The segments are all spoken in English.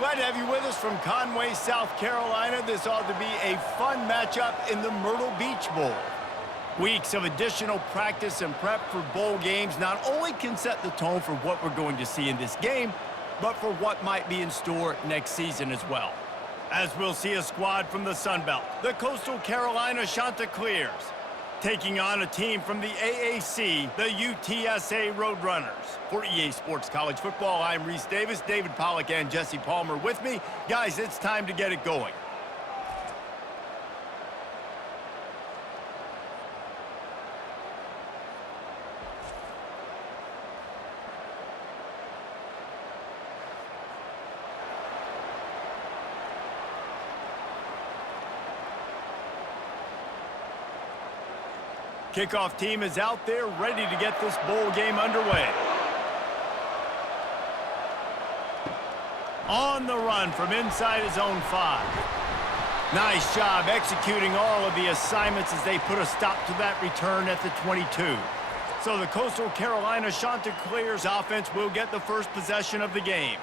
Glad to have you with us from Conway, South Carolina. This ought to be a fun matchup in the Myrtle Beach Bowl. Weeks of additional practice and prep for bowl games not only can set the tone for what we're going to see in this game, but for what might be in store next season as well. As we'll see a squad from the Sun Belt, the Coastal Carolina Chanticleers, taking on a team from the AAC, the UTSA Roadrunners. For EA Sports College Football, I'm Reese Davis, David Pollack, and Jesse Palmer with me. Guys, it's time to get it going. Kickoff team is out there ready to get this bowl game underway. On the run from inside his own 5. Nice job executing all of the assignments as they put a stop to that return at the 22. So the Coastal Carolina Chanticleers offense will get the first possession of the game.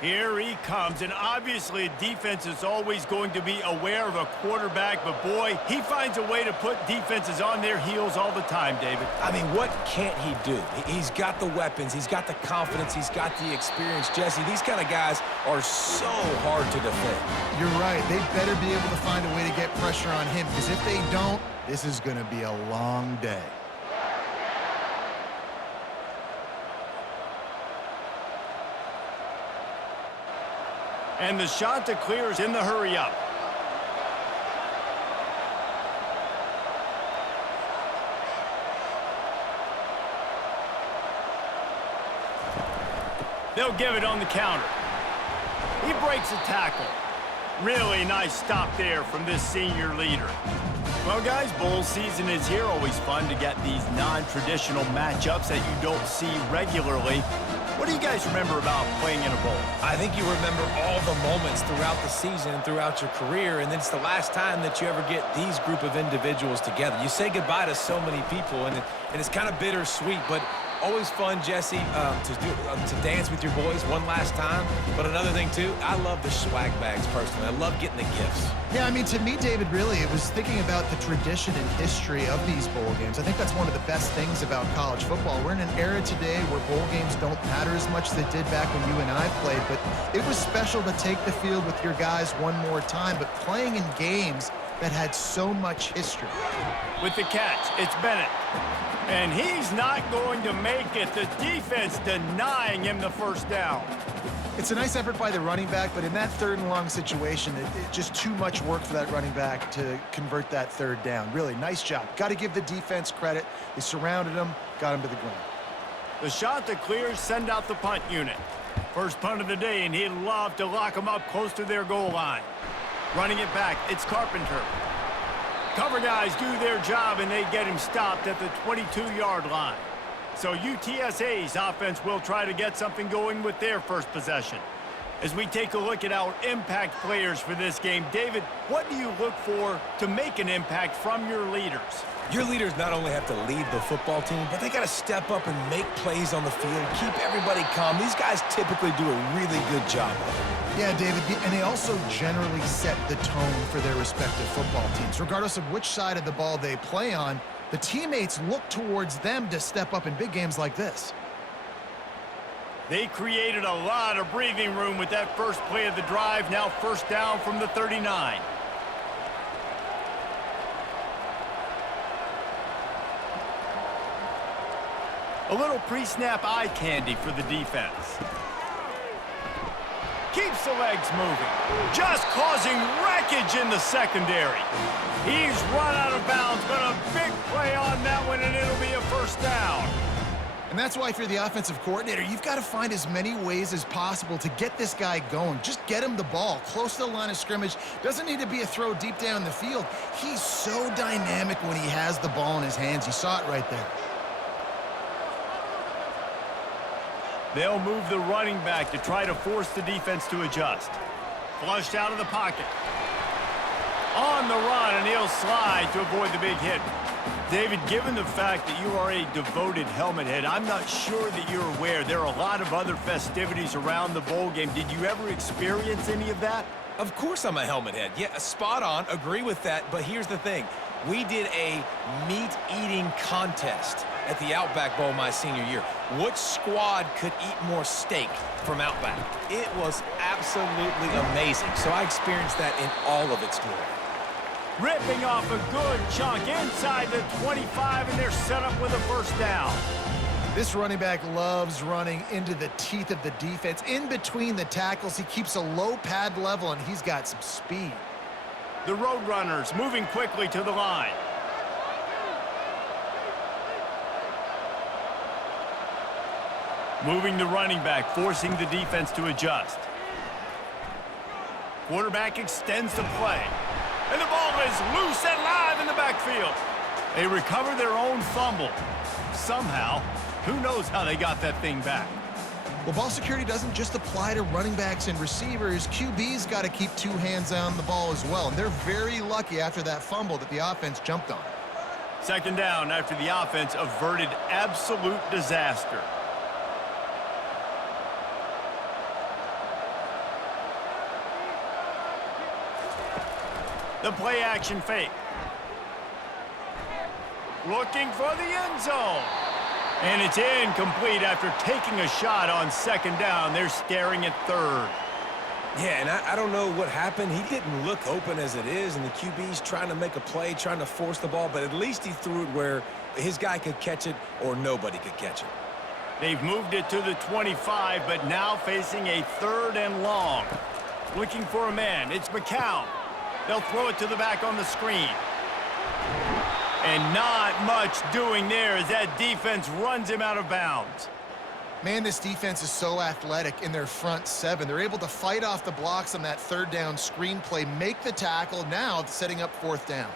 Here he comes, and obviously defense is always going to be aware of a quarterback, but boy, he finds a way to put defenses on their heels all the time, David. I mean, what can't he do? He's got the weapons, he's got the confidence, he's got the experience. Jesse, these kind of guys are so hard to defend. You're right. They better be able to find a way to get pressure on him, because if they don't, this is going to be a long day. And the Chanticleers in the hurry-up. They'll give it on the counter. He breaks a tackle. Really nice stop there from this senior leader. Well, guys, bowl season is here. Always fun to get these non-traditional matchups that you don't see regularly. What do you guys remember about playing in a bowl? I think you remember all the moments throughout the season and throughout your career, and then it's the last time that you ever get these group of individuals together. You say goodbye to so many people, and it's kind of bittersweet, but always fun, Jesse, to dance with your boys one last time. But another thing, too, I love the swag bags personally. I love getting the gifts. Yeah, I mean, to me, David, really, it was thinking about the tradition and history of these bowl games. I think that's one of the best things about college football. We're in an era today where bowl games don't matter as much as they did back when you and I played, but it was special to take the field with your guys one more time, but playing in games that had so much history. With the catch, it's Bennett. And he's not going to make it. The defense denying him the first down. It's a nice effort by the running back, but in that third and long situation, it's just too much work for that running back to convert that third down. Really, nice job. Got to give the defense credit. They surrounded him, got him to the ground. The Chanticleers send out the punt unit. First punt of the day, and he'd love to lock them up close to their goal line. Running it back, it's Carpenter. Cover guys do their job, and they get him stopped at the 22-yard line. So UTSA's offense will try to get something going with their first possession. As we take a look at our impact players for this game, David, what do you look for to make an impact from your leaders? Your leaders not only have to lead the football team, but they got to step up and make plays on the field, keep everybody calm. These guys typically do a really good job of it. Yeah, David, and they also generally set the tone for their respective football teams. Regardless of which side of the ball they play on, the teammates look towards them to step up in big games like this. They created a lot of breathing room with that first play of the drive. Now first down from the 39. A little pre-snap eye candy for the defense. Keeps the legs moving. Just causing wreckage in the secondary. He's run out of bounds, but a big play on that one, and it'll be a first down. And that's why if you're the offensive coordinator, you've got to find as many ways as possible to get this guy going. Just get him the ball close to the line of scrimmage. Doesn't need to be a throw deep down the field. He's so dynamic when he has the ball in his hands. You saw it right there. They'll move the running back to try to force the defense to adjust. Flushed out of the pocket. On the run, and he'll slide to avoid the big hit. David, given the fact that you are a devoted helmet head, I'm not sure that you're aware there are a lot of other festivities around the bowl game. Did you ever experience any of that? Of course I'm a helmet head. Yeah, spot on. Agree with that. But here's the thing. We did a meat-eating contest at the Outback Bowl my senior year. Which squad could eat more steak from Outback? It was absolutely amazing. So I experienced that in all of its glory. Ripping off a good chunk inside the 25, and they're set up with a first down. This running back loves running into the teeth of the defense. In between the tackles, he keeps a low pad level, and he's got some speed. The Roadrunners moving quickly to the line. Moving the running back, forcing the defense to adjust. Quarterback extends the play. And the ball is loose and live in the backfield. They recover their own fumble. Somehow, who knows how they got that thing back. Well, ball security doesn't just apply to running backs and receivers. QB's got to keep two hands on the ball as well. And they're very lucky after that fumble that the offense jumped on. Second down after the offense averted absolute disaster. The play action fake. Looking for the end zone. And it's incomplete after taking a shot on second down. They're staring at third. Yeah, and I don't know what happened. He didn't look open as it is, and the QB's trying to make a play, trying to force the ball, but at least he threw it where his guy could catch it or nobody could catch it. They've moved it to the 25, but now facing a third and long. Looking for a man. It's McCown. They'll throw it to the back on the screen. And not much doing there as that defense runs him out of bounds. Man, this defense is so athletic in their front seven. They're able to fight off the blocks on that third down screen play, make the tackle, now setting up fourth down.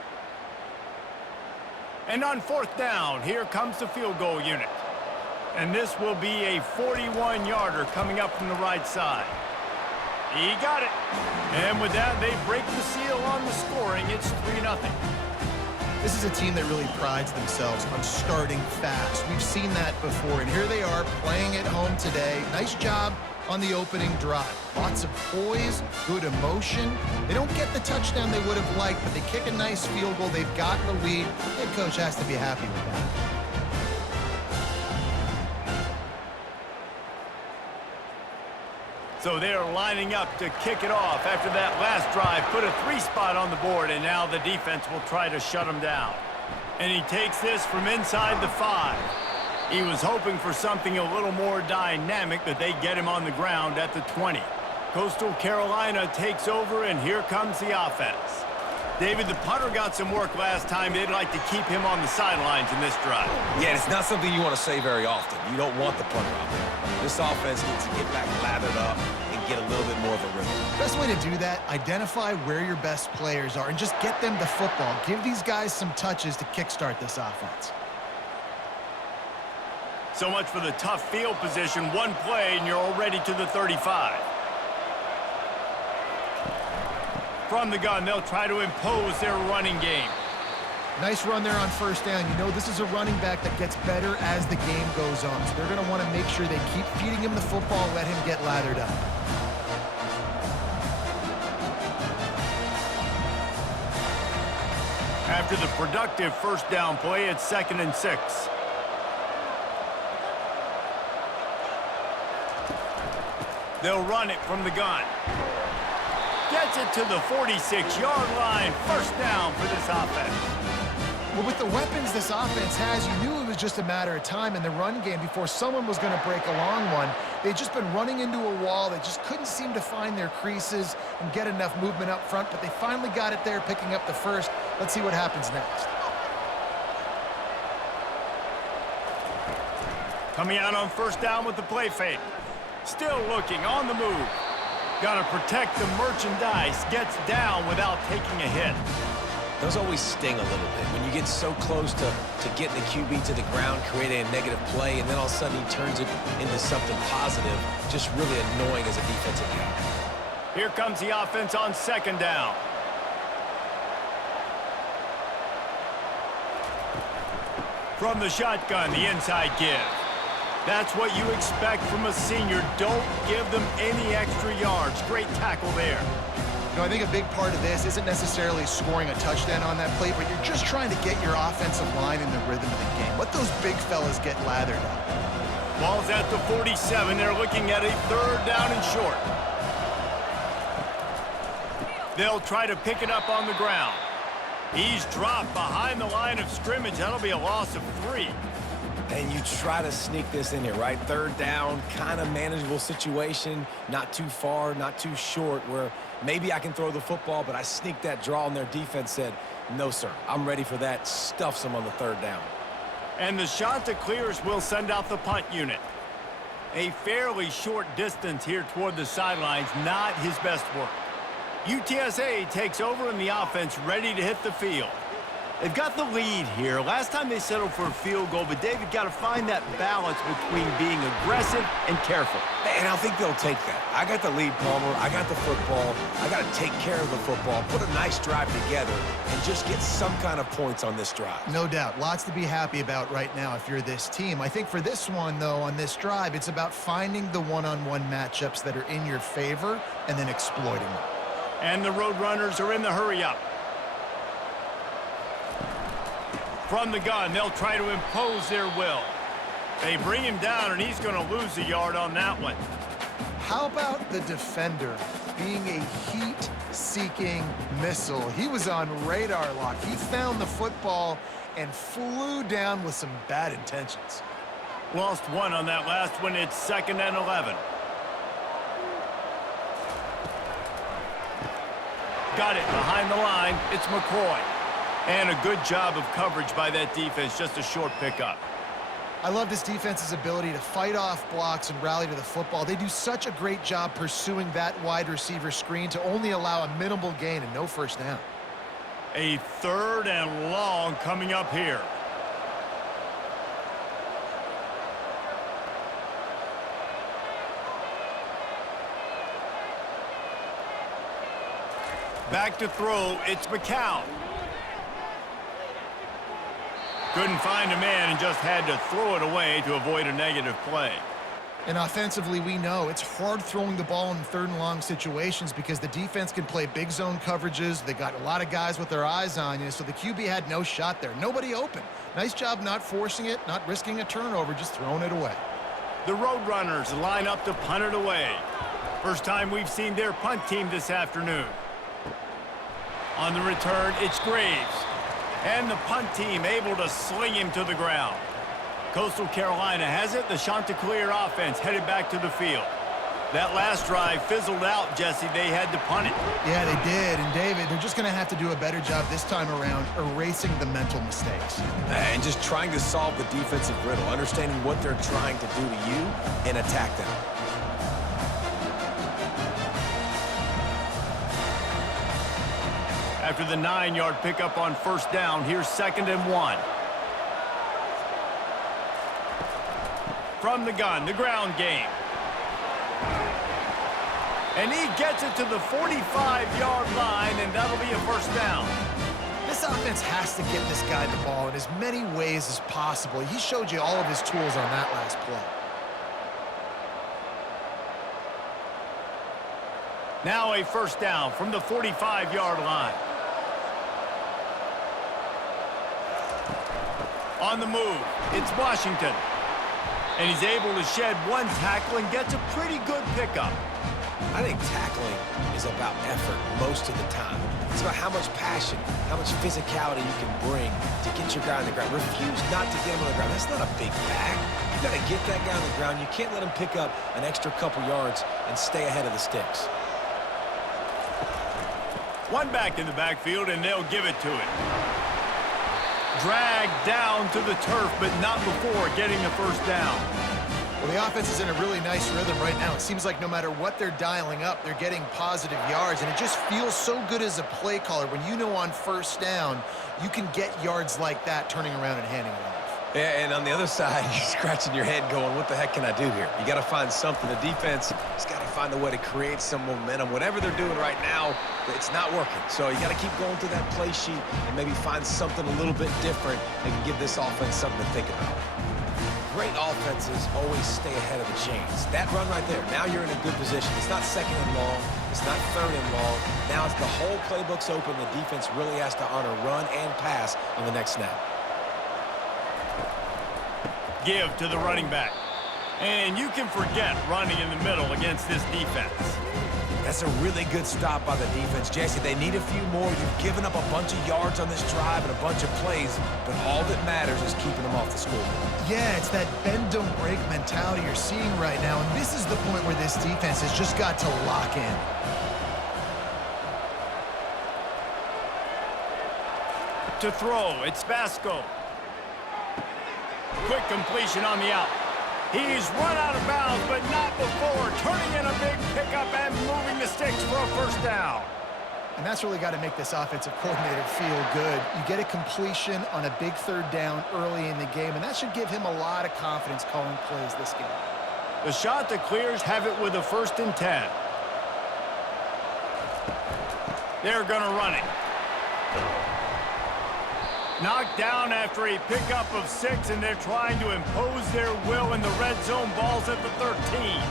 And on fourth down, here comes the field goal unit. And this will be a 41-yarder coming up from the right side. He got it. And with that, they break the seal on the scoring. It's 3-0. This is a team that really prides themselves on starting fast. We've seen that before, and here they are playing at home today. Nice job on the opening drive. Lots of poise, good emotion. They don't get the touchdown they would have liked, but they kick a nice field goal. They've got the lead. Head coach has to be happy with that. So they're lining up to kick it off after that last drive. Put a 3-spot on the board, and now the defense will try to shut him down. And he takes this from inside the 5. He was hoping for something a little more dynamic, that they get him on the ground at the 20. Coastal Carolina takes over, and here comes the offense. David, the punter got some work last time. They'd like to keep him on the sidelines in this drive. Yeah, it's not something you want to say very often. You don't want the punter out there. This offense needs to get back lathered up and get a little bit more of a rhythm. Best way to do that, identify where your best players are and just get them the football. Give these guys some touches to kickstart this offense. So much for the tough field position. One play, and you're already to the 35. From the gun, they'll try to impose their running game. Nice run there on first down. You know, this is a running back that gets better as the game goes on. So they're going to want to make sure they keep feeding him the football, let him get lathered up. After the productive first down play, it's 2nd and 6. They'll run it from the gun. Gets it to the 46-yard line. First down for this offense. Well, with the weapons this offense has, you knew it was just a matter of time in the run game before someone was going to break a long one. They'd just been running into a wall. They just couldn't seem to find their creases and get enough movement up front, but they finally got it there, picking up the first. Let's see what happens next. Coming out on first down with the play fake. Still looking on the move. Got to protect the merchandise. Gets down without taking a hit. Those always sting a little bit when you get so close to getting the QB to the ground, creating a negative play, and then all of a sudden he turns it into something positive. Just really annoying as a defensive guy. Here comes the offense on second down. From the shotgun, the inside give. That's what you expect from a senior. Don't give them any extra yards. Great tackle there. You know, I think a big part of this isn't necessarily scoring a touchdown on that play, but you're just trying to get your offensive line in the rhythm of the game. Let those big fellas get lathered up. Ball's at the 47. They're looking at a 3rd down and short. They'll try to pick it up on the ground. He's dropped behind the line of scrimmage. That'll be a loss of 3. And you try to sneak this in here, right? 3rd down, kind of manageable situation, not too far, not too short, where maybe I can throw the football, but I sneak that draw, and their defense said, no, sir, I'm ready for that. Stuffs them on the 3rd down. And the Shanta clears will send out the punt unit. A fairly short distance here toward the sidelines, not his best work. UTSA takes over in the offense, ready to hit the field. They've got the lead here. Last time they settled for a field goal, but David got to find that balance between being aggressive and careful. And I think they'll take that. I got the lead, Palmer. I got the football. I got to take care of the football, put a nice drive together, and just get some kind of points on this drive. No doubt. Lots to be happy about right now if you're this team. I think for this one, though, on this drive, it's about finding the one-on-one matchups that are in your favor and then exploiting them. And the Roadrunners are in the hurry-up. From the gun, they'll try to impose their will. They bring him down, and he's going to lose a yard on that one. How about the defender being a heat-seeking missile? He was on radar lock. He found the football and flew down with some bad intentions. Lost 1 on that last one. It's 2nd and 11. Got it behind the line. It's McCoy. And a good job of coverage by that defense. Just a short pickup. I love this defense's ability to fight off blocks and rally to the football. They do such a great job pursuing that wide receiver screen to only allow a minimal gain and no 1st down. A 3rd and long coming up here. Back to throw, it's McCown. Couldn't find a man and just had to throw it away to avoid a negative play. And offensively, we know it's hard throwing the ball in 3rd and long situations because the defense can play big zone coverages. They got a lot of guys with their eyes on you, so the QB had no shot there. Nobody open. Nice job not forcing it, not risking a turnover, just throwing it away. The Roadrunners line up to punt it away. First time we've seen their punt team this afternoon. On the return, it's Graves. And the punt team able to sling him to the ground. Coastal Carolina has it. The Chanticleer offense headed back to the field. That last drive fizzled out, Jesse. They had to punt it. Yeah, they did. And, David, they're just going to have to do a better job this time around erasing the mental mistakes. And just trying to solve the defensive riddle, understanding what they're trying to do to you and attack them. After the 9-yard pickup on 1st down, here's 2nd and 1. From the gun, the ground game. And he gets it to the 45-yard line, and that'll be a 1st down. This offense has to get this guy the ball in as many ways as possible. He showed you all of his tools on that last play. Now a 1st down from the 45-yard line. On the move, it's Washington. And he's able to shed 1 tackle and gets a pretty good pickup. I think tackling is about effort most of the time. It's about how much passion, how much physicality you can bring to get your guy on the ground. Refuse not to get him on the ground. That's not a big bag. You got to get that guy on the ground. You can't let him pick up an extra couple yards and stay ahead of the sticks. 1 back in the backfield, and they'll give it to it. Dragged down to the turf, but not before getting the 1st down. Well, the offense is in a really nice rhythm right now. It seems like no matter what they're dialing up, they're getting positive yards, and it just feels so good as a play caller when you know on 1st down you can get yards like that turning around and handing it off. Yeah, and on the other side, you're scratching your head going, what the heck can I do here? You got to find something. The defense has got to find a way to create some momentum. Whatever they're doing right now, it's not working. So you got to keep going through that play sheet and maybe find something a little bit different that can give this offense something to think about. Great offenses always stay ahead of the chains. That run right there, now you're in a good position. It's not second and long. It's not third and long. Now it's the whole playbook's open. The defense really has to honor run and pass on the next snap. Give to the running back. And you can forget running in the middle against this defense. That's a really good stop by the defense. Jesse, they need a few more. You've given up a bunch of yards on this drive and a bunch of plays, but all that matters is keeping them off the scoreboard. Yeah, it's that bend, don't break mentality you're seeing right now, and this is the point where this defense has just got to lock in. To throw, it's Vasco. Quick completion on the out. He's run out of bounds, but not before turning in a big pickup and moving the sticks for a first down. And that's really got to make this offensive coordinator feel good. You get a completion on a big third down early in the game, and that should give him a lot of confidence calling plays this game. The shot that clears have it with a 1st and 10. They're going to run it. Knocked down after a pickup of 6, and they're trying to impose their will in the red zone. Ball's at the 13.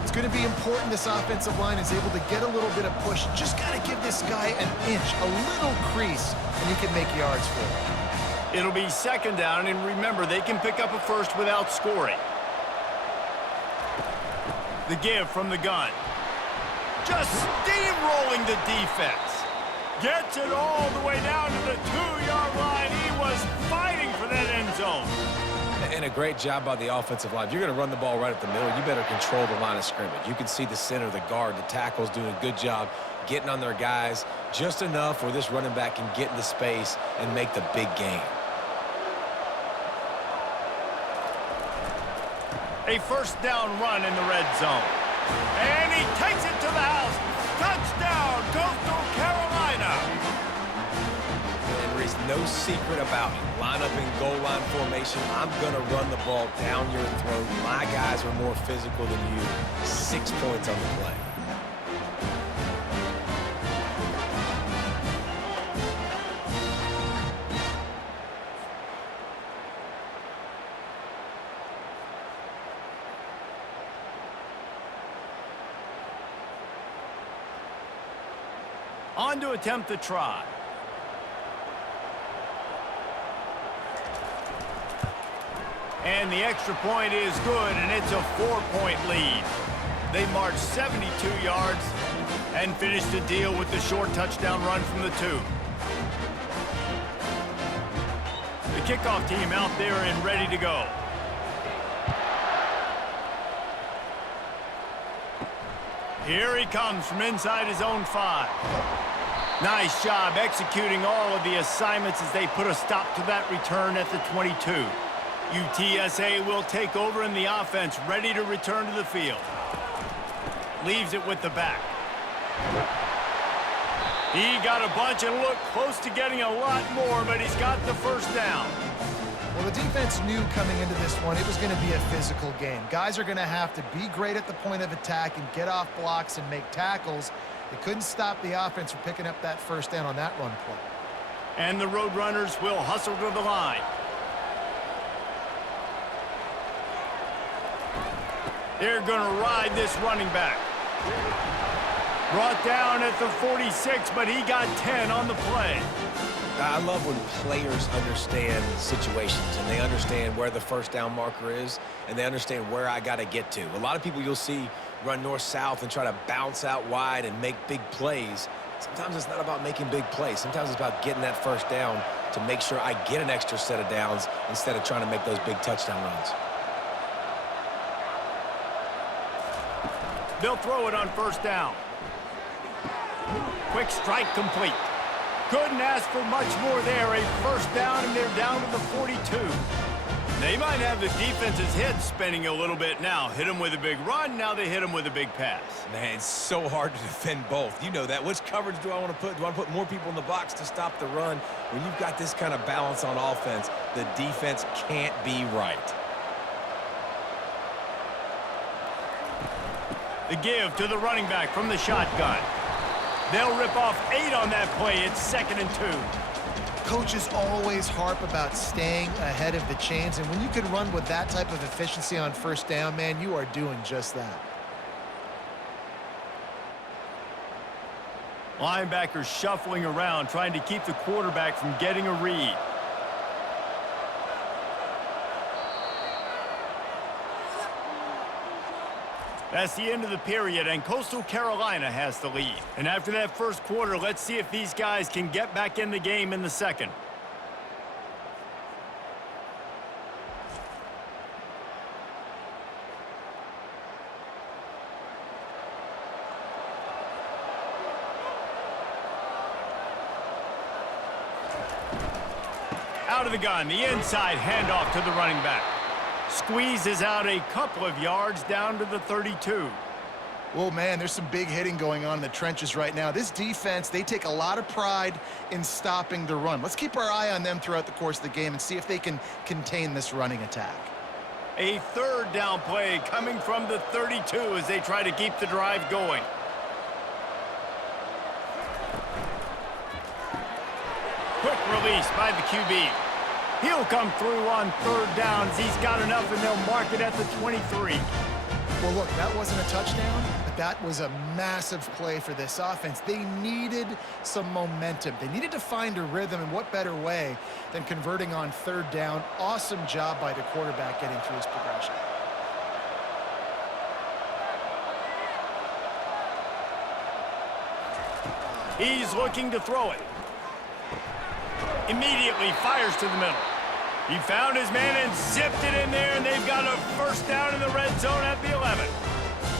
It's going to be important this offensive line is able to get a little bit of push. Just got to give this guy an inch, a little crease, and he can make yards for it. It'll be 2nd down, and remember, they can pick up a first without scoring. The give from the gun. Just steamrolling the defense. Gets it all the way down to the 2-yard line. He was fighting for that end zone. And a great job by the offensive line. If you're going to run the ball right up the middle, you better control the line of scrimmage. You can see the center, the guard, the tackles doing a good job getting on their guys just enough where this running back can get into space and make the big gain. A 1st down run in the red zone. And he takes it to the house. Touchdown, Coastal Carolina. And there is no secret about it. Line up in goal line formation. I'm going to run the ball down your throat. My guys are more physical than you. 6 points on the play. On to attempt the try. And the extra point is good, and it's a 4-point lead. They march 72 yards and finish the deal with the short touchdown run from the 2. The kickoff team out there and ready to go. Here he comes from inside his own 5. Nice job executing all of the assignments as they put a stop to that return at the 22. UTSA will take over in the offense, ready to return to the field. Leaves it with the back. He got a bunch and looked close to getting a lot more, but he's got the 1st down. Well, the defense knew coming into this one it was going to be a physical game. Guys are going to have to be great at the point of attack and get off blocks and make tackles. They couldn't stop the offense from picking up that 1st down on that run play. And the Roadrunners will hustle to the line. They're going to ride this running back. Brought down at the 46, but he got 10 on the play. I love when players understand situations and they understand where the 1st down marker is and they understand where I got to get to. A lot of people you'll see run north-south and try to bounce out wide and make big plays. Sometimes it's not about making big plays. Sometimes it's about getting that 1st down to make sure I get an extra set of downs instead of trying to make those big touchdown runs. They'll throw it on 1st down. Quick strike complete. Couldn't ask for much more there. A 1st down, and they're down to the 42. They might have the defense's head spinning a little bit now. Hit them with a big run, now they hit them with a big pass. Man, it's so hard to defend both. You know that. Which coverage do I want to put? Do I want to put more people in the box to stop the run? When you've got this kind of balance on offense, the defense can't be right. The give to the running back from the shotgun. They'll rip off 8 on that play. It's 2nd and 2. Coaches always harp about staying ahead of the chains, and when you can run with that type of efficiency on first down, man, you are doing just that. Linebackers shuffling around, trying to keep the quarterback from getting a read. That's the end of the period, and Coastal Carolina has the lead. And after that first quarter, let's see if these guys can get back in the game in the second. Out of the gun, the inside handoff to the running back. Squeezes out a couple of yards down to the 32. Well, man, there's some big hitting going on in the trenches right now. This defense, they take a lot of pride in stopping the run. Let's keep our eye on them throughout the course of the game and see if they can contain this running attack. A 3rd down play coming from the 32 as they try to keep the drive going. Quick release by the QB. He'll come through on 3rd downs. He's got enough, and they'll mark it at the 23. Well, look, that wasn't a touchdown, but that was a massive play for this offense. They needed some momentum. They needed to find a rhythm, and what better way than converting on 3rd down. Awesome job by the quarterback getting through his progression. He's looking to throw it. Immediately fires to the middle. He found his man and zipped it in there, and they've got a 1st down in the red zone at the 11.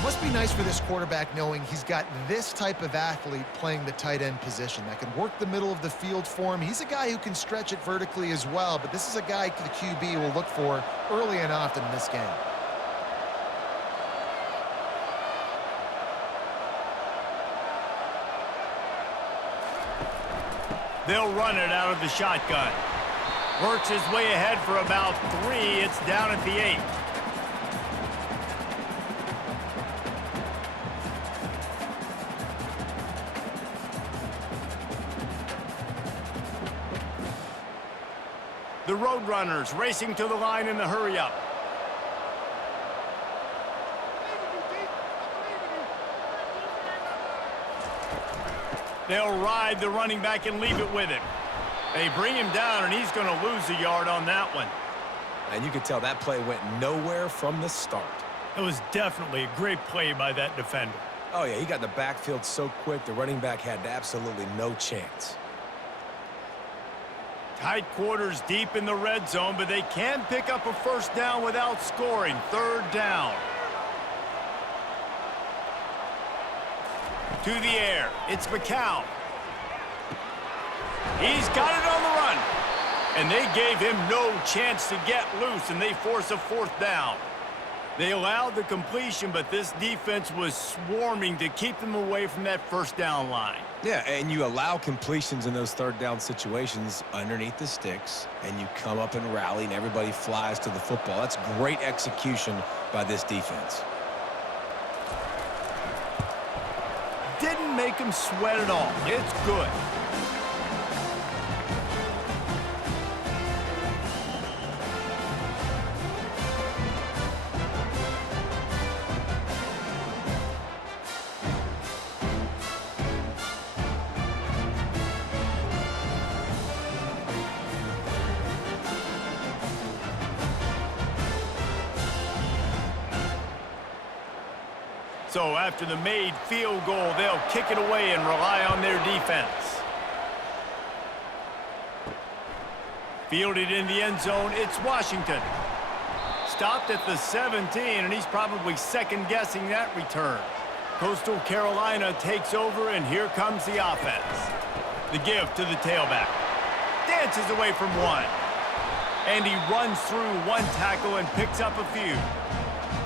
Must be nice for this quarterback knowing he's got this type of athlete playing the tight end position that can work the middle of the field for him. He's a guy who can stretch it vertically as well, but this is a guy the QB will look for early and often in this game. They'll run it out of the shotgun. Works his way ahead for about 3. It's down at the 8. The Roadrunners racing to the line in the hurry-up. They'll ride the running back and leave it with him. They bring him down, and he's going to lose a yard on that one. And you could tell that play went nowhere from the start. It was definitely a great play by that defender. Oh, yeah, he got in the backfield so quick, the running back had absolutely no chance. Tight quarters deep in the red zone, but they can pick up a 1st down without scoring. 3rd down. To the air. It's McCown. He's got it on the run. And they gave him no chance to get loose, and they force a 4th down. They allowed the completion, but this defense was swarming to keep them away from that 1st down line. Yeah, and you allow completions in those 3rd down situations underneath the sticks, and you come up and rally, and everybody flies to the football. That's great execution by this defense. Didn't make him sweat at all. It's good. So after the made field goal, they'll kick it away and rely on their defense. Fielded in the end zone, it's Washington. Stopped at the 17, and he's probably second-guessing that return. Coastal Carolina takes over, and here comes the offense. The give to the tailback. Dances away from one. And he runs through one tackle and picks up a few.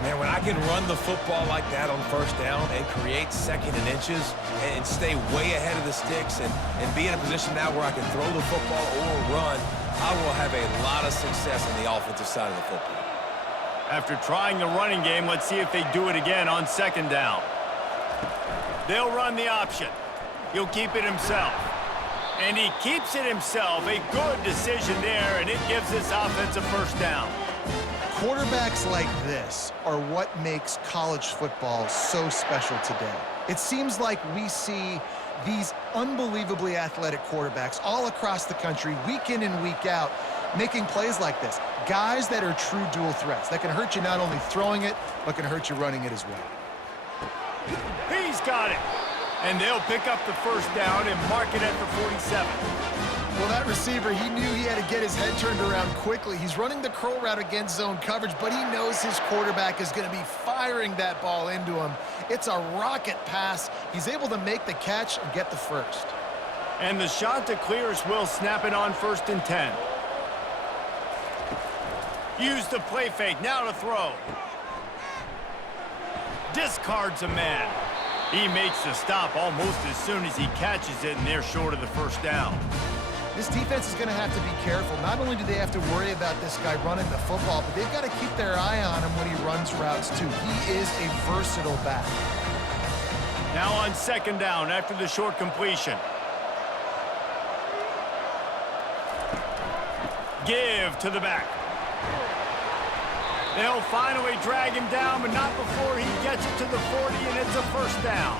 Man, when I can run the football like that on first down and create second and inches and stay way ahead of the sticks and be in a position now where I can throw the football or run, I will have a lot of success on the offensive side of the football. After trying the running game, let's see if they do it again on second down. They'll run the option. He'll keep it himself. And he keeps it himself. A good decision there, and it gives this offense a first down. Quarterbacks like this are what makes college football so special today. It seems like we see these unbelievably athletic quarterbacks all across the country, week in and week out, making plays like this. Guys that are true dual threats, that can hurt you not only throwing it, but can hurt you running it as well. He's got it. And they'll pick up the first down and mark it at the 47. Well, that receiver, he knew he had to get his head turned around quickly. He's running the curl route against zone coverage, but he knows his quarterback is going to be firing that ball into him. It's a rocket pass. He's able to make the catch and get the first. And the shot to clear is Will snapping on 1st and 10. Use the play fake, now to throw. Discards a man. He makes the stop almost as soon as he catches it, and they're short of the first down. This defense is going to have to be careful. Not only do they have to worry about this guy running the football, but they've got to keep their eye on him when he runs routes, too. He is a versatile back. Now on second down after the short completion. Give to the back. They'll finally drag him down, but not before he gets it to the 40, and it's a first down.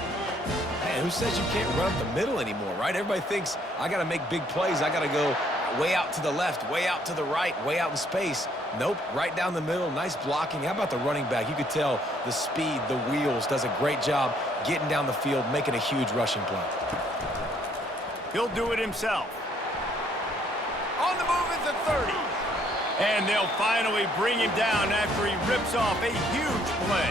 Man, who says you can't run up the middle anymore, right? Everybody thinks I got to make big plays. I got to go way out to the left, way out to the right, way out in space. Nope, right down the middle. Nice blocking. How about the running back? You could tell the speed, the wheels, does a great job getting down the field, making a huge rushing play. He'll do it himself. On the move at the 30. And they'll finally bring him down after he rips off a huge play.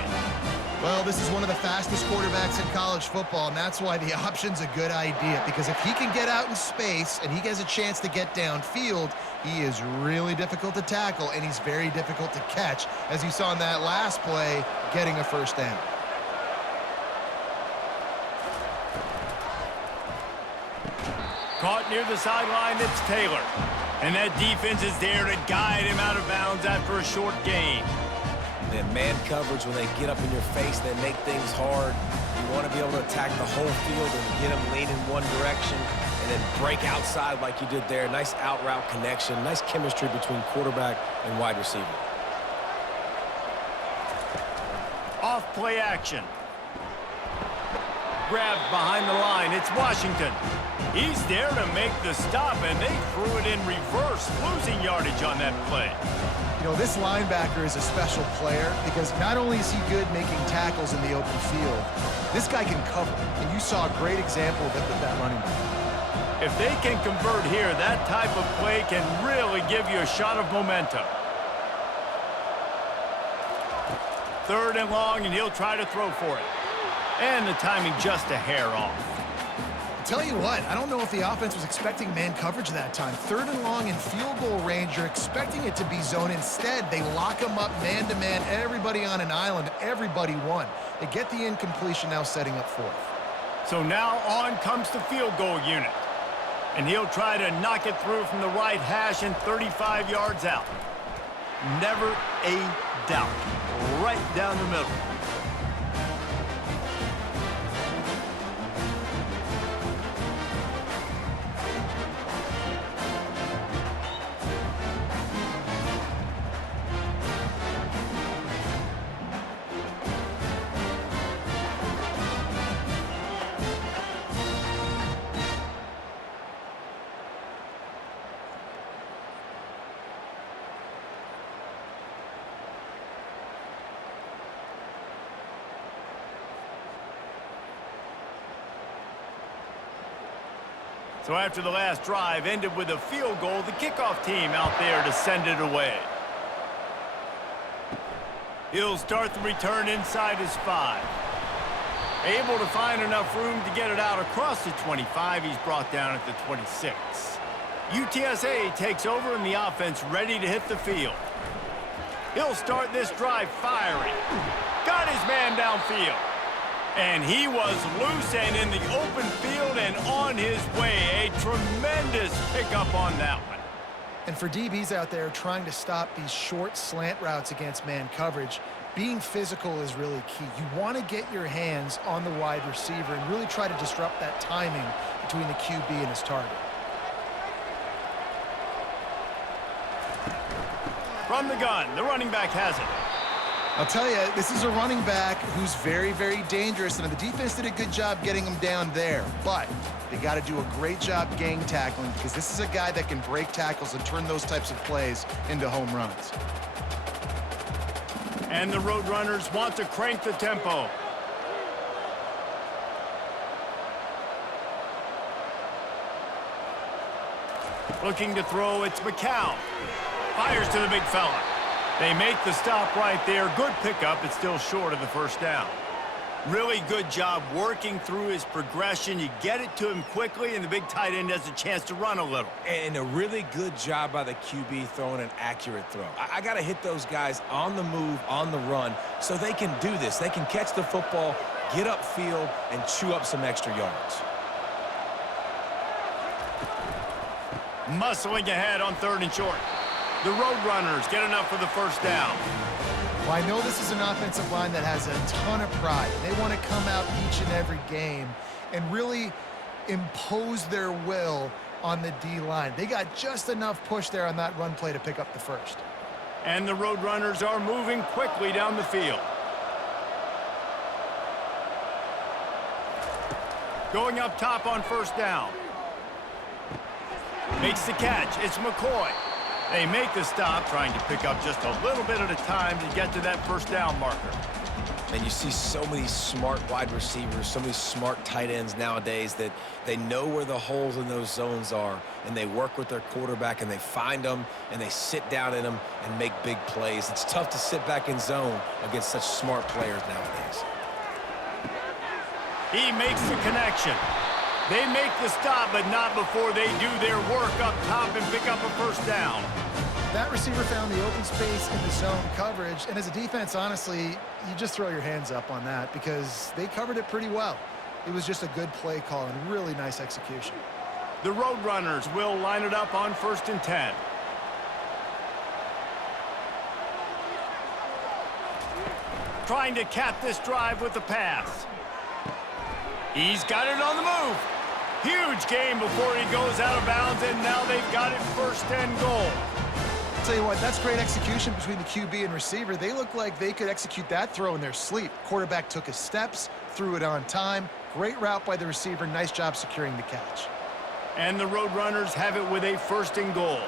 Well, this is one of the fastest quarterbacks in college football, and that's why the option's a good idea, because if he can get out in space and he has a chance to get downfield, he is really difficult to tackle, and he's very difficult to catch, as you saw in that last play, getting a first down. Caught near the sideline, it's Taylor. And that defense is there to guide him out of bounds after a short gain. And man coverage, when they get up in your face, they make things hard. You want to be able to attack the whole field and get them leaning one direction and then break outside like you did there. Nice out route connection, nice chemistry between quarterback and wide receiver. Off play action. Grabbed behind the line, it's Washington. He's there to make the stop, and they threw it in reverse, losing yardage on that play. You know, this linebacker is a special player because not only is he good making tackles in the open field, this guy can cover, and you saw a great example of it with that running back. If they can convert here, that type of play can really give you a shot of momentum. 3rd and long, and he'll try to throw for it. And the timing just a hair off. Tell you what, I don't know if the offense was expecting man coverage that time. 3rd and long in field goal range, you're expecting it to be zone. Instead, they lock them up man-to-man, everybody on an island, everybody won. They get the incompletion, now setting up 4th. So now on comes the field goal unit. And he'll try to knock it through from the right hash and 35 yards out. Never a doubt. Right down the middle. So after the last drive ended with a field goal, the kickoff team out there to send it away. He'll start the return inside his 5. Able to find enough room to get it out across the 25. He's brought down at the 26. UTSA takes over and the offense ready to hit the field. He'll start this drive firing. Got his man downfield. And he was loose and in the open field and on his way. A tremendous pickup on that one. And for DBs out there trying to stop these short slant routes against man coverage, being physical is really key. You want to get your hands on the wide receiver and really try to disrupt that timing between the QB and his target. From the gun, the running back has it. I'll tell you, this is a running back who's very, very dangerous, and the defense did a good job getting him down there. But they got to do a great job gang tackling because this is a guy that can break tackles and turn those types of plays into home runs. And the Roadrunners want to crank the tempo. Looking to throw, it's McCown. Fires to the big fella. They make the stop right there. Good pickup. It's still short of the first down. Really good job working through his progression. You get it to him quickly, and the big tight end has a chance to run a little. And a really good job by the QB throwing an accurate throw. I got to hit those guys on the move, on the run, so they can do this. They can catch the football, get upfield, and chew up some extra yards. Muscling ahead on 3rd and short. The Roadrunners get enough for the first down. Well, I know this is an offensive line that has a ton of pride. They want to come out each and every game and really impose their will on the D-line. They got just enough push there on that run play to pick up the first. And the Roadrunners are moving quickly down the field. Going up top on first down. Makes the catch. It's McCoy. They make the stop, trying to pick up just a little bit at a time to get to that first down marker. And you see so many smart wide receivers, so many smart tight ends nowadays that they know where the holes in those zones are, and they work with their quarterback, and they find them, and they sit down in them and make big plays. It's tough to sit back in zone against such smart players nowadays. He makes the connection. They make the stop, but not before they do their work up top and pick up a first down. That receiver found the open space in the zone coverage, and as a defense, honestly, you just throw your hands up on that because they covered it pretty well. It was just a good play call and really nice execution. The Roadrunners will line it up on 1st and 10. Trying to cap this drive with the pass. He's got it on the move. Huge gain before he goes out of bounds, and now they've got it 1st and goal. I'll tell you what, that's great execution between the QB and receiver. They look like they could execute that throw in their sleep. Quarterback took his steps, threw it on time. Great route by the receiver. Nice job securing the catch. And the Roadrunners have it with a 1st and goal.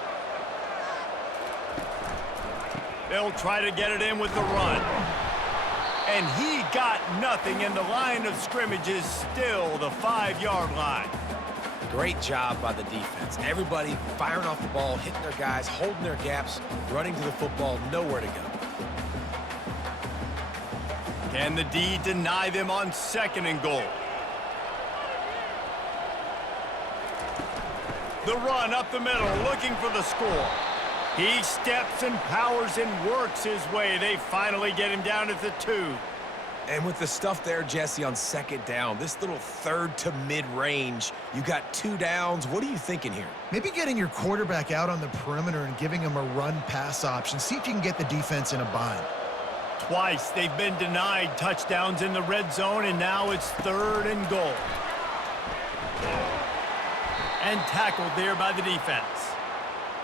They'll try to get it in with the run. And he got nothing, and the line of scrimmage is still the 5-yard line. Great job by the defense. Everybody firing off the ball, hitting their guys, holding their gaps, running to the football, nowhere to go. Can the D deny them on 2nd and goal? The run up the middle, looking for the score. He steps and powers and works his way. They finally get him down at the 2. And with the stuff there, Jesse, on 2nd down, this little 3rd to mid-range, you got 2 downs. What are you thinking here? Maybe getting your quarterback out on the perimeter and giving him a run-pass option. See if you can get the defense in a bind. Twice they've been denied touchdowns in the red zone, and now it's 3rd and goal. And tackled there by the defense.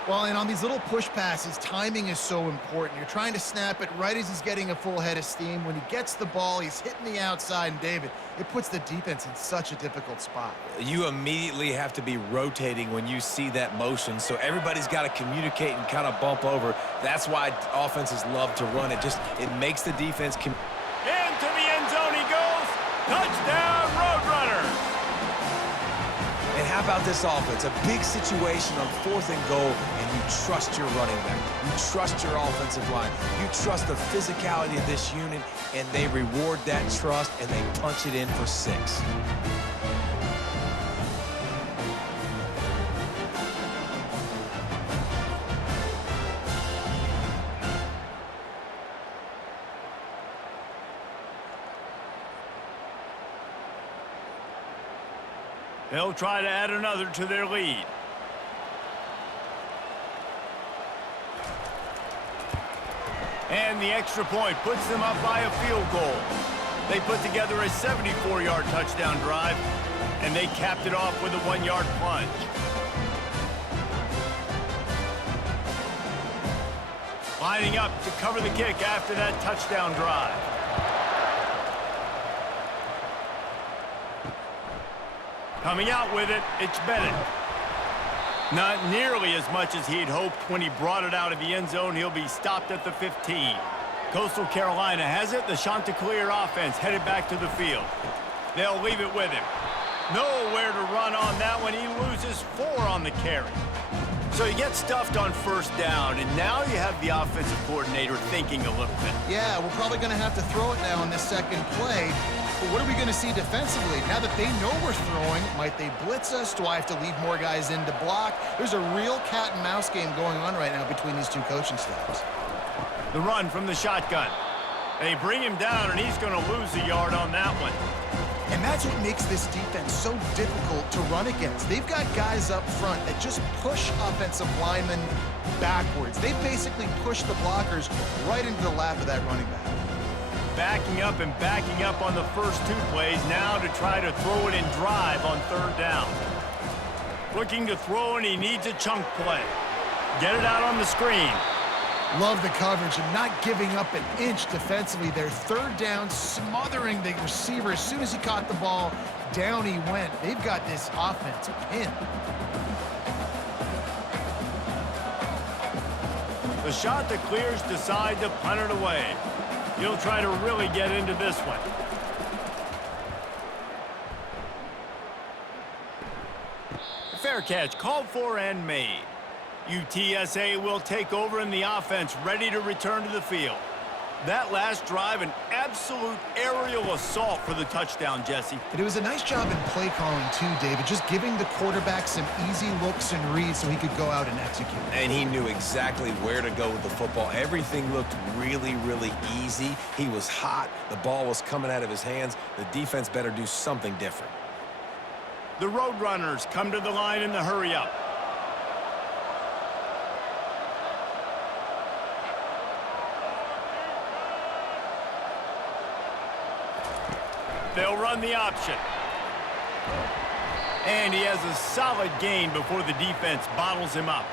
Well, and on these little push passes, timing is so important. You're trying to snap it right as he's getting a full head of steam. When he gets the ball, he's hitting the outside, and David, it puts the defense in such a difficult spot. You immediately have to be rotating when you see that motion, so everybody's got to communicate and kind of bump over. That's why offenses love to run it. It makes the defense... Into the end zone he goes. Touchdown, Roadrunners. And how about this offense? A big situation on 4th and goal, and you trust your running back. You trust your offensive line. You trust the physicality of this unit, and they reward that trust, and they punch it in for 6. They'll try to add another to their lead. And the extra point puts them up by a field goal. They put together a 74-yard touchdown drive, and they capped it off with a 1-yard plunge. Lining up to cover the kick after that touchdown drive. Coming out with it, it's Bennett. Not nearly as much as he'd hoped when he brought it out of the end zone. He'll be stopped at the 15. Coastal Carolina has it. The Chanticleer offense headed back to the field. They'll leave it with him. Nowhere to run on that one. He loses 4 on the carry. So you get stuffed on first down, and now you have the offensive coordinator thinking a little bit. Yeah, we're probably going to have to throw it now on this second play. But what are we going to see defensively? Now that they know we're throwing, might they blitz us? Do I have to leave more guys in to block? There's a real cat and mouse game going on right now between these two coaching staffs. The run from the shotgun. They bring him down, and he's going to lose a yard on that one. And that's what makes this defense so difficult to run against. They've got guys up front that just push offensive linemen backwards. They basically push the blockers right into the lap of that running back. Backing up and backing up on the first 2 plays now to try to throw it and drive on third down. Looking to throw, and he needs a chunk play. Get it out on the screen. Love the coverage and not giving up an inch defensively. Their third down, smothering the receiver. As soon as he caught the ball, down he went. They've got this offense pinned. The Chanticleers decide to punt it away. He'll try to really get into this one. Fair catch called for and made. UTSA will take over in the offense, ready to return to the field. That last drive, an absolute aerial assault for the touchdown, Jesse. But it was a nice job in play calling too, David, just giving the quarterback some easy looks and reads so he could go out and execute. And he knew exactly where to go with the football. Everything looked really, really easy. He was hot. The ball was coming out of his hands. The defense better do something different. The Roadrunners come to the line in the hurry-up. They'll run the option. And he has a solid gain before the defense bottles him up.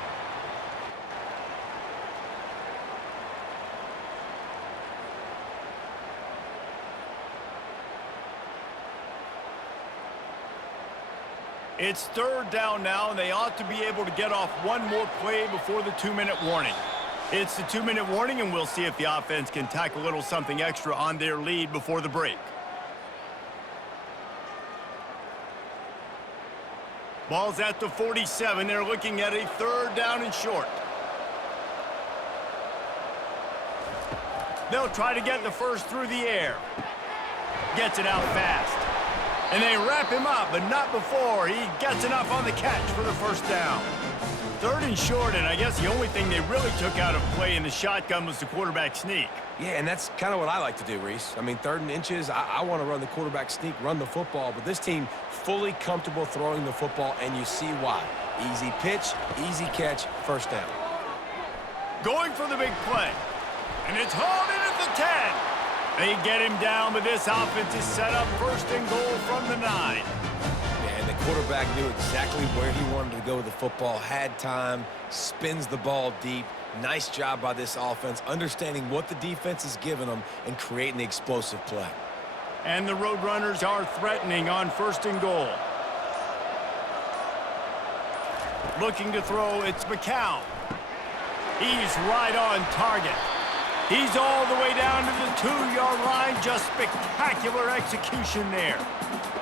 It's third down now, and they ought to be able to get off one more play before the 2-minute warning. It's the 2-minute warning, and we'll see if the offense can tack a little something extra on their lead before the break. Ball's at the 47. They're looking at a third down and short. They'll try to get the first through the air. Gets it out fast. And they wrap him up, but not before he gets enough on the catch for the first down. Third and short, and I guess the only thing they really took out of play in the shotgun was the quarterback sneak. Yeah, and that's kind of what I like to do, Reese. I mean, 3rd and inches, I want to run the quarterback sneak, run the football, but this team fully comfortable throwing the football, and you see why. Easy pitch, easy catch, first down. Going for the big play, and it's hauled in at the 10. They get him down, but this offense is set up 1st and goal from the 9. Yeah, and the quarterback knew exactly where he wanted to go with the football, had time, spins the ball deep. Nice job by this offense, understanding what the defense is giving them and creating the explosive play. And the Roadrunners are threatening on 1st and goal. Looking to throw, it's McCown. He's right on target. He's all the way down to the 2-yard line. Just spectacular execution there.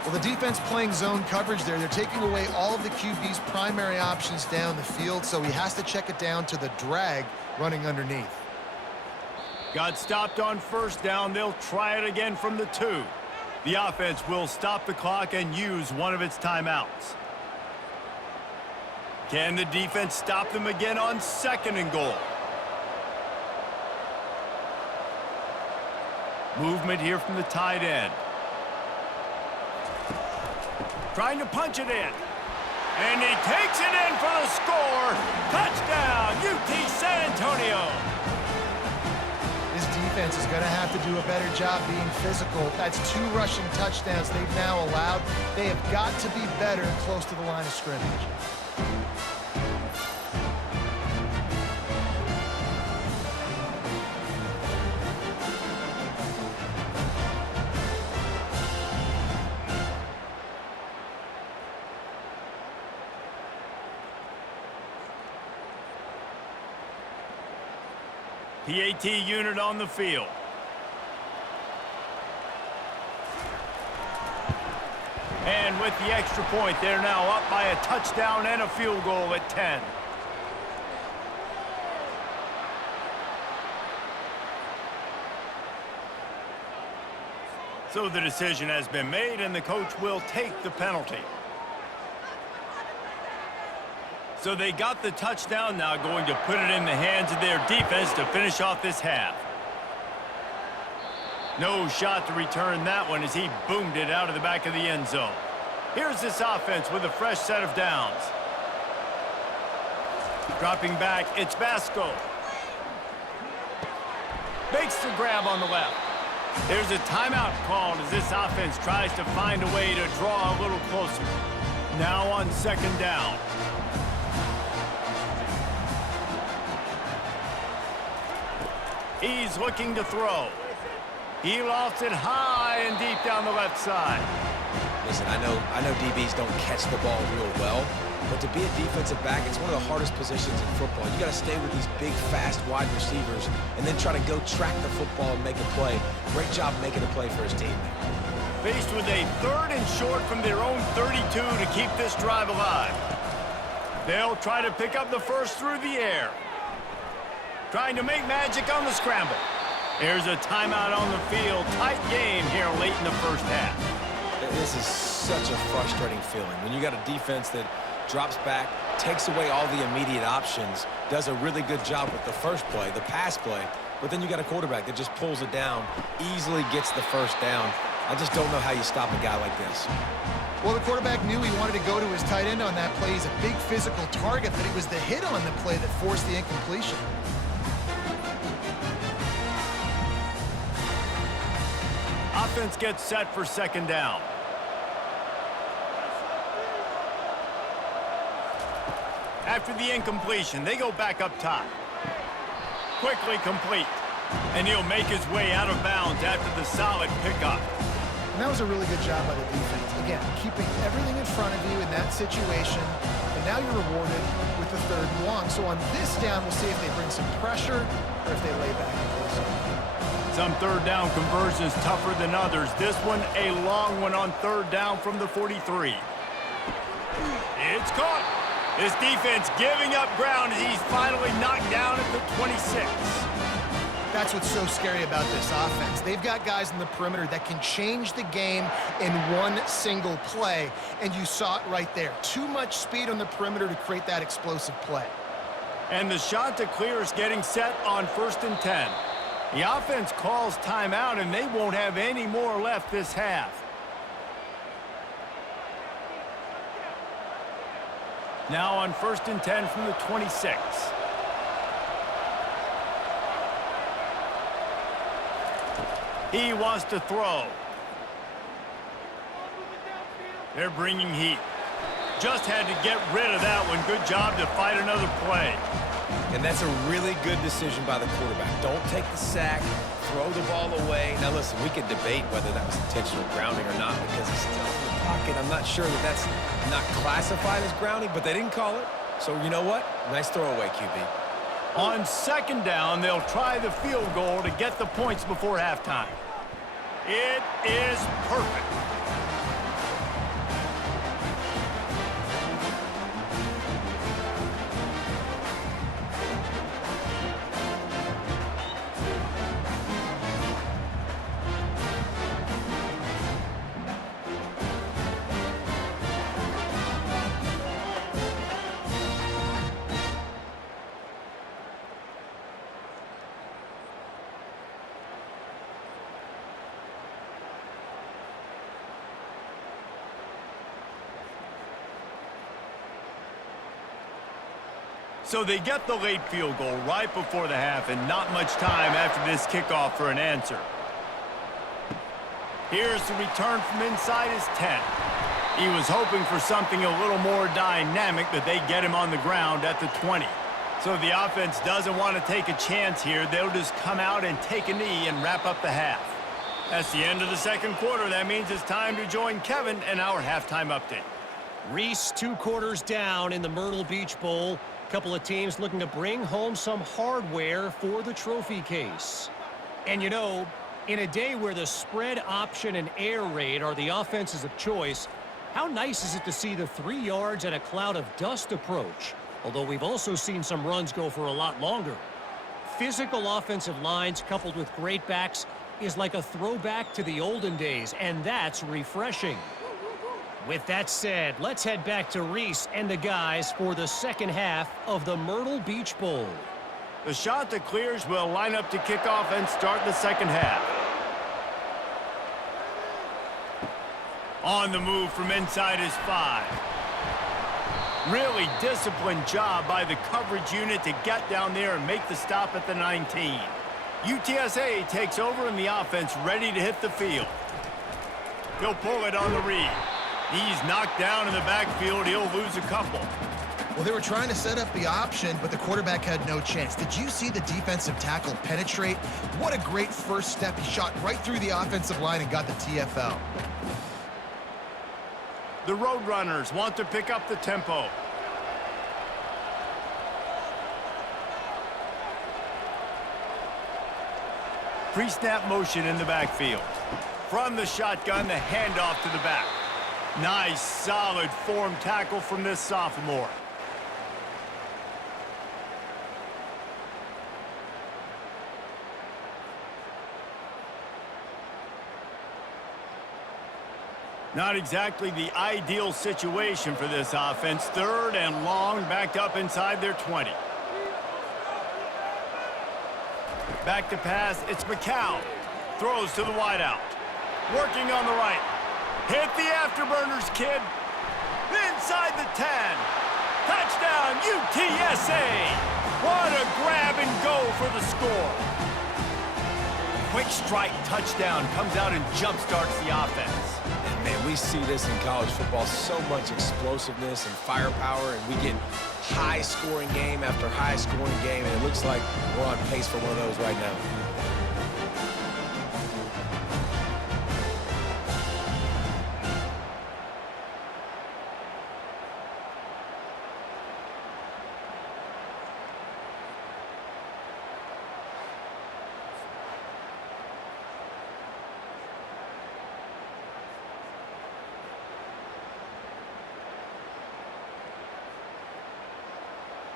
Well, the defense playing zone coverage there. They're taking away all of the QB's primary options down the field, so he has to check it down to the drag running underneath. Got stopped on 1st down. They'll try it again from the 2. The offense will stop the clock and use one of its timeouts. Can the defense stop them again on 2nd and goal? Movement here from the tight end. trying to punch it in. And he takes it in for the score. Touchdown, UT San Antonio. This defense is going to have to do a better job being physical. That's 2 rushing touchdowns they've now allowed. They have got to be better close to the line of scrimmage. PAT unit on the field. And with the extra point, they're now up by a touchdown and a field goal at 10. So the decision has been made, and the coach will take the penalty. So they got the touchdown, now going to put it in the hands of their defense to finish off this half. No shot to return that one as he boomed it out of the back of the end zone. Here's this offense with a fresh set of downs. Dropping back, it's Vasco. Makes the grab on the left. There's a timeout called as this offense tries to find a way to draw a little closer. Now on second down. He's looking to throw. He lofts it high and deep down the left side. Listen, I know DBs don't catch the ball real well, but to be a defensive back, it's one of the hardest positions in football. You got to stay with these big, fast wide receivers and then try to go track the football and make a play. Great job making a play for his team there. Faced with a 3rd and short from their own 32 to keep this drive alive. They'll try to pick up the first through the air. Trying to make magic on the scramble. There's a timeout on the field. Tight game here late in the first half. This is such a frustrating feeling when you got a defense that drops back, takes away all the immediate options, does a really good job with the first play, the pass play, but then you got a quarterback that just pulls it down, easily gets the first down. I just don't know how you stop a guy like this. Well, the quarterback knew he wanted to go to his tight end on that play. He's a big physical target, but it was the hit on the play that forced the incompletion. Offense gets set for second down. After the incompletion, they go back up top. Quickly complete. And he'll make his way out of bounds after the solid pickup. And that was a really good job by the defense. Again, keeping everything in front of you in that situation. And now you're rewarded with the 3rd and long. So on this down, we'll see if they bring some pressure or if they lay back and close up. Some 3rd down conversions tougher than others. This one, a long one on 3rd down from the 43. It's caught. This defense giving up ground as he's finally knocked down at the 26. That's what's so scary about this offense. They've got guys in the perimeter that can change the game in one single play, and you saw it right there. Too much speed on the perimeter to create that explosive play. And the shot to clear is getting set on 1st and 10. The offense calls timeout, and they won't have any more left this half. Now on 1st and 10 from the 26. He wants to throw. They're bringing heat. Just had to get rid of that one. Good job to fight another play. And that's a really good decision by the quarterback. Don't take the sack, throw the ball away. Now listen, we could debate whether that was intentional grounding or not because he's still in the pocket. I'm not sure that that's not classified as grounding, but they didn't call it. So you know what? Nice throwaway, QB. On second down, they'll try the field goal to get the points before halftime. It is perfect. So they get the late field goal right before the half and not much time after this kickoff for an answer. Here's the return from inside his 10. He was hoping for something a little more dynamic, but they get him on the ground at the 20. So the offense doesn't want to take a chance here. They'll just come out and take a knee and wrap up the half. That's the end of the second quarter. That means it's time to join Kevin in our halftime update. Reese 2 quarters down in the Myrtle Beach Bowl. Couple of teams looking to bring home some hardware for the trophy case. And you know, in a day where the spread option and air raid are the offenses of choice, how nice is it to see the 3 yards and a cloud of dust approach? Although we've also seen some runs go for a lot longer. Physical offensive lines coupled with great backs is like a throwback to the olden days, and that's refreshing. With that said, let's head back to Reese and the guys for the second half of the Myrtle Beach Bowl. The shot that clears will line up to kick off and start the second half. On the move from inside his 5. Really disciplined job by the coverage unit to get down there and make the stop at the 19. UTSA takes over in the offense, ready to hit the field. He'll pull it on the read. He's knocked down in the backfield. He'll lose a couple. Well, they were trying to set up the option, but the quarterback had no chance. Did you see the defensive tackle penetrate? What a great first step. He shot right through the offensive line and got the TFL. The Roadrunners want to pick up the tempo. Pre-snap motion in the backfield. From the shotgun, the handoff to the back. Nice, solid form tackle from this sophomore. Not exactly the ideal situation for this offense. 3rd and long, backed up inside their 20. Back to pass, it's McCown. Throws to the wideout. Working on the right. Hit the afterburners, kid. Inside the 10. Touchdown, UTSA. What a grab and go for the score. Quick strike touchdown comes out and jump-starts the offense. And man, we see this in college football, so much explosiveness and firepower, and we get high-scoring game after high-scoring game, and it looks like we're on pace for one of those right now.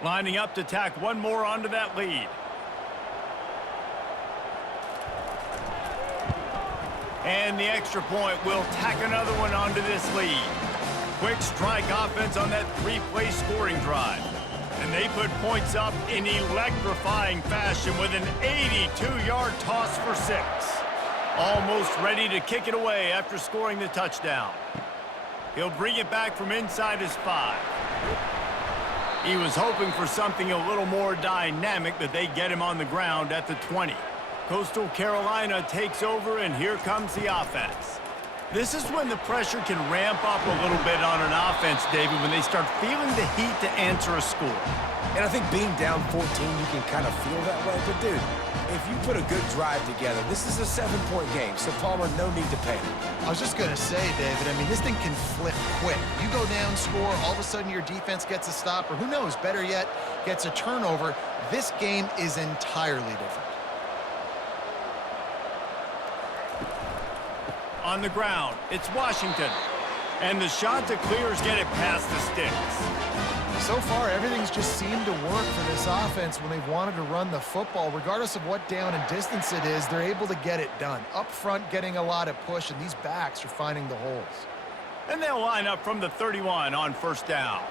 Lining up to tack one more onto that lead. And the extra point will tack another one onto this lead. Quick strike offense on that 3-play scoring drive. And they put points up in electrifying fashion with an 82-yard toss for 6. Almost ready to kick it away after scoring the touchdown. He'll bring it back from inside his 5. He was hoping for something a little more dynamic, but they get him on the ground at the 20. Coastal Carolina takes over, and here comes the offense. This is when the pressure can ramp up a little bit on an offense, David, when they start feeling the heat to answer a score. And I think being down 14, you can kind of feel that way. But, dude, if you put a good drive together, this is a 7-point game. So, Palmer, no need to panic. I was just going to say, David, I mean, this thing can flip quick. You go down, score, all of a sudden your defense gets a stop, or who knows, better yet, gets a turnover. This game is entirely different. On the ground, it's Washington. And the shot to clears get it past the sticks. So far, everything's just seemed to work for this offense when they've wanted to run the football. Regardless of what down and distance it is, they're able to get it done. Up front, getting a lot of push, and these backs are finding the holes. And they'll line up from the 31 on 1st down.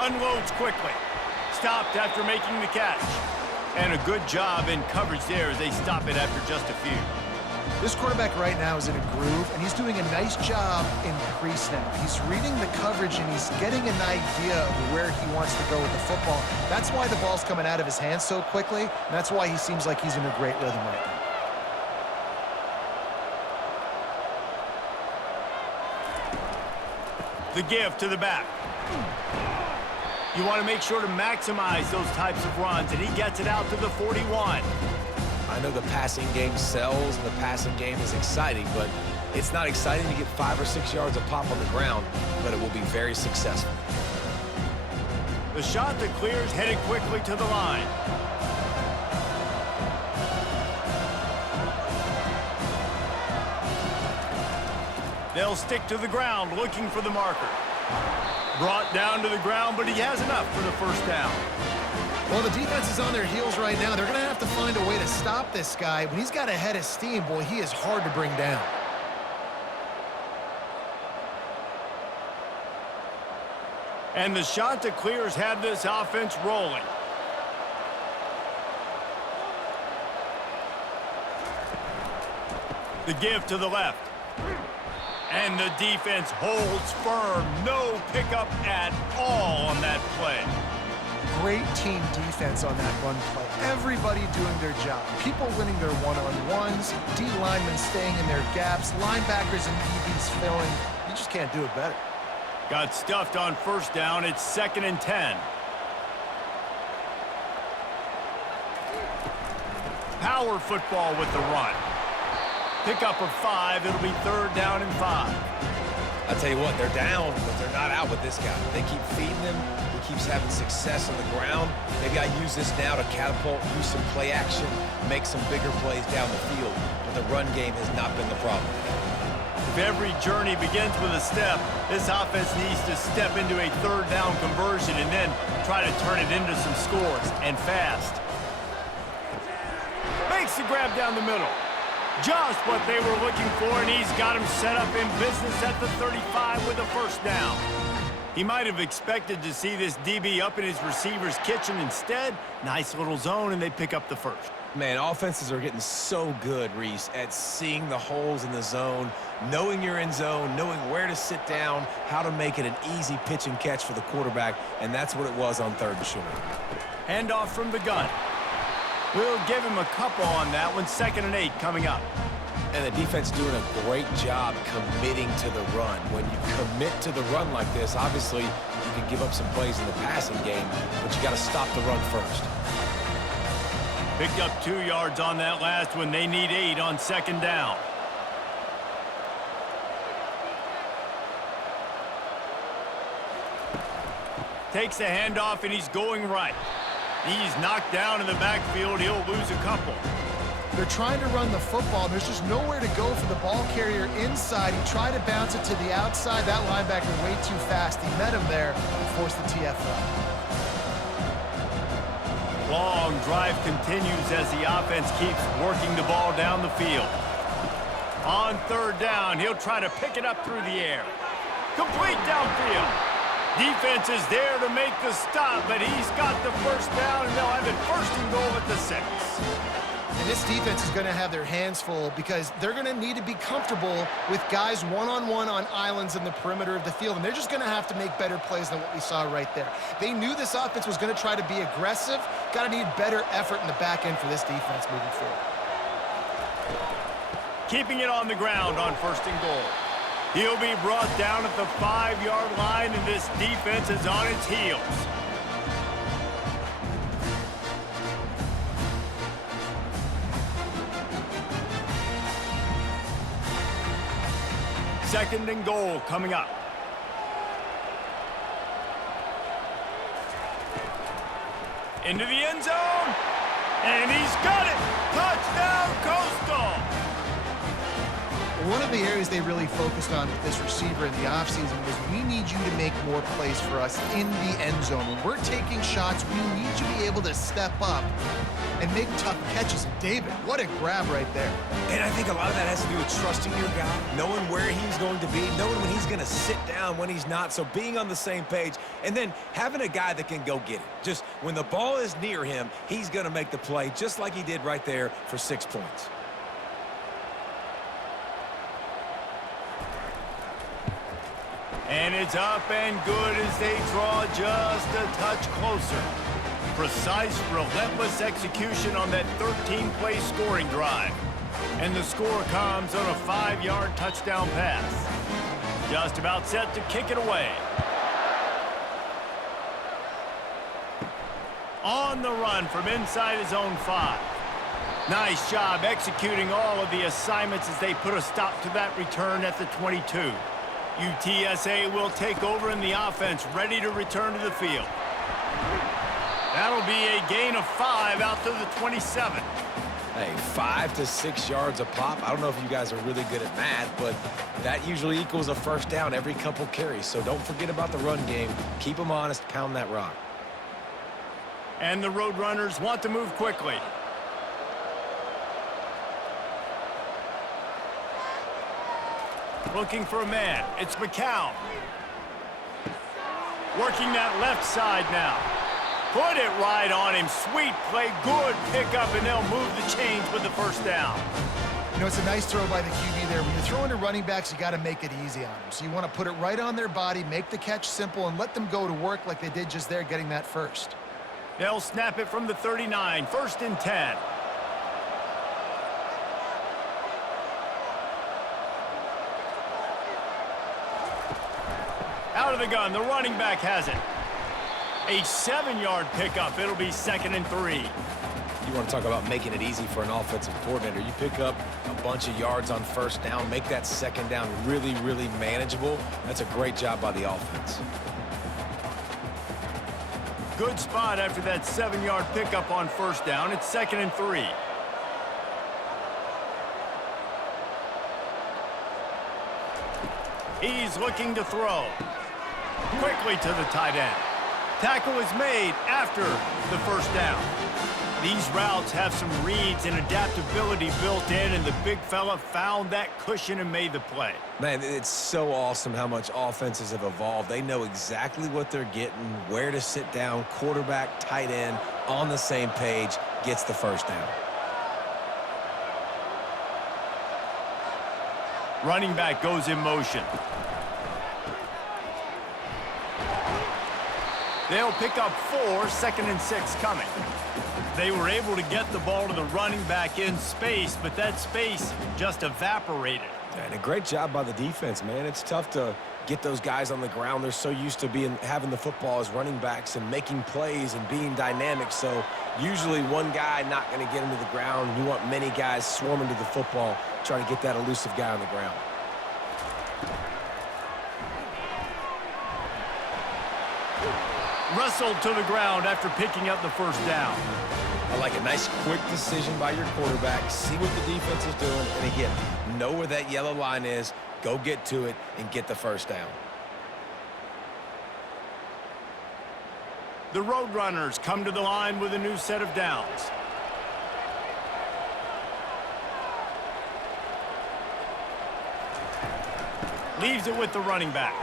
Unloads quickly. Stopped after making the catch. And a good job in coverage there as they stop it after just a few. This quarterback right now is in a groove, and he's doing a nice job in pre-snap. He's reading the coverage, and he's getting an idea of where he wants to go with the football. That's why the ball's coming out of his hands so quickly, and that's why he seems like he's in a great rhythm right now. The give to the back. You want to make sure to maximize those types of runs, and he gets it out to the 41. I know the passing game sells and the passing game is exciting, but it's not exciting to get 5 or 6 yards a pop on the ground, but it will be very successful. The shot that clears headed quickly to the line. They'll stick to the ground looking for the marker. Brought down to the ground, but he has enough for the first down. Well, the defense is on their heels right now. They're going to have to find a way to stop this guy. When he's got a head of steam, boy, he is hard to bring down. And the shot that clears had this offense rolling. The give to the left. And the defense holds firm. No pickup at all on that play. Great team defense on that run play. Everybody doing their job. People winning their one-on-ones, D linemen staying in their gaps, linebackers and DBs filling. You just can't do it better. Got stuffed on first down. It's 2nd and 10. Power football with the run. Pickup of 5. It'll be 3rd down and 5. I tell you what, they're down, but they're not out with this guy. They keep feeding him. He keeps having success on the ground. Maybe I use this now to catapult, use some play action, make some bigger plays down the field. But the run game has not been the problem. If every journey begins with a step, this offense needs to step into a 3rd down conversion and then try to turn it into some scores, and fast. Makes the grab down the middle. Just what they were looking for, and he's got him set up in business at the 35 with a first down. He might have expected to see this DB up in his receiver's kitchen. Instead, nice little zone, and they pick up the first. Man, offenses are getting so good, Reese, at seeing the holes in the zone, knowing you're in zone, knowing where to sit down, how to make it an easy pitch and catch for the quarterback, and that's what it was on 3rd and short. Handoff from the gun. We'll give him a couple on that one. 2nd and 8 coming up. And the defense doing a great job committing to the run. When you commit to the run like this, obviously you can give up some plays in the passing game, but you got to stop the run first. Picked up 2 yards on that last one. They need 8 on 2nd down. Takes the handoff, and he's going right. He's knocked down in the backfield. He'll lose a couple. They're trying to run the football. There's just nowhere to go for the ball carrier inside. He tried to bounce it to the outside. That linebacker way too fast. He met him there and forced the TFL. Long drive continues as the offense keeps working the ball down the field. On 3rd down, he'll try to pick it up through the air. Complete downfield. Defense is there to make the stop, but he's got the first down, and they'll have it 1st and goal at the 6. And this defense is going to have their hands full because they're going to need to be comfortable with guys one-on-one on islands in the perimeter of the field, and they're just going to have to make better plays than what we saw right there. They knew this offense was going to try to be aggressive. Got to need better effort in the back end for this defense moving forward. Keeping it on the ground on 1st and goal. He'll be brought down at the 5-yard line, and this defense is on its heels. Second and goal coming up. Into the end zone, and he's got it. Touchdown, Coastal. One of the areas they really focused on with this receiver in the offseason was we need you to make more plays for us in the end zone. When we're taking shots, we need you to be able to step up and make tough catches. David, what a grab right there. And I think a lot of that has to do with trusting your guy, knowing where he's going to be, knowing when he's going to sit down, when he's not, so being on the same page, and then having a guy that can go get it. Just when the ball is near him, he's going to make the play just like he did right there for 6 points. And it's up and good as they draw just a touch closer. Precise, relentless execution on that 13-play scoring drive. And the score comes on a 5-yard touchdown pass. Just about set to kick it away. On the run from inside his own 5. Nice job executing all of the assignments as they put a stop to that return at the 22. UTSA will take over in the offense, ready to return to the field. That'll be a gain of 5 out to the 27. Hey, 5 to 6 yards a pop. I don't know if you guys are really good at math, but that usually equals a first down every couple carries. So don't forget about the run game. Keep them honest, pound that rock. And the Roadrunners want to move quickly. Looking for a man. It's McCown. Working that left side now. Put it right on him. Sweet play. Good pickup, and they'll move the chains with the first down. You know, it's a nice throw by the QB there. When you're throwing to running backs, you got to make it easy on them. So you want to put it right on their body, make the catch simple, and let them go to work like they did just there, getting that first. They'll snap it from the 39. 1st and 10. Out of the gun, the running back has it. A 7-yard pickup. It'll be 2nd and 3. You want to talk about making it easy for an offensive coordinator. You pick up a bunch of yards on first down, make that second down really, really manageable. That's a great job by the offense. Good spot after that 7-yard pickup on first down. It's 2nd and 3. He's looking to throw. Quickly to the tight end. Tackle is made after the first down. These routes have some reads and adaptability built in, and the big fella found that cushion and made the play. Man, it's so awesome how much offenses have evolved. They know exactly what they're getting, where to sit down, quarterback, tight end, on the same page, gets the first down. Running back goes in motion. They'll pick up 4, 2nd and 6 coming. They were able to get the ball to the running back in space, but that space just evaporated. And a great job by the defense, man. It's tough to get those guys on the ground. They're so used to having the football as running backs and making plays and being dynamic. So usually one guy not going to get him to the ground. You want many guys swarming to the football, trying to get that elusive guy on the ground. Wrestled to the ground after picking up the first down. I like a nice quick decision by your quarterback. See what the defense is doing. And again, know where that yellow line is. Go get to it and get the first down. The Roadrunners come to the line with a new set of downs. Leaves it with the running back.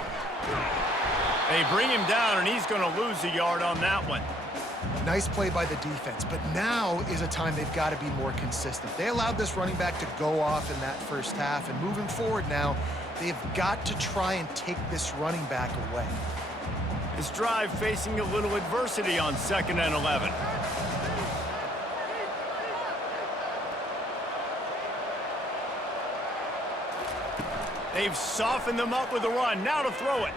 They bring him down, and he's going to lose a yard on that one. Nice play by the defense, but now is a time they've got to be more consistent. They allowed this running back to go off in that first half, and moving forward now, they've got to try and take this running back away. This drive facing a little adversity on 2nd and 11. They've softened them up with a run. Now to throw it.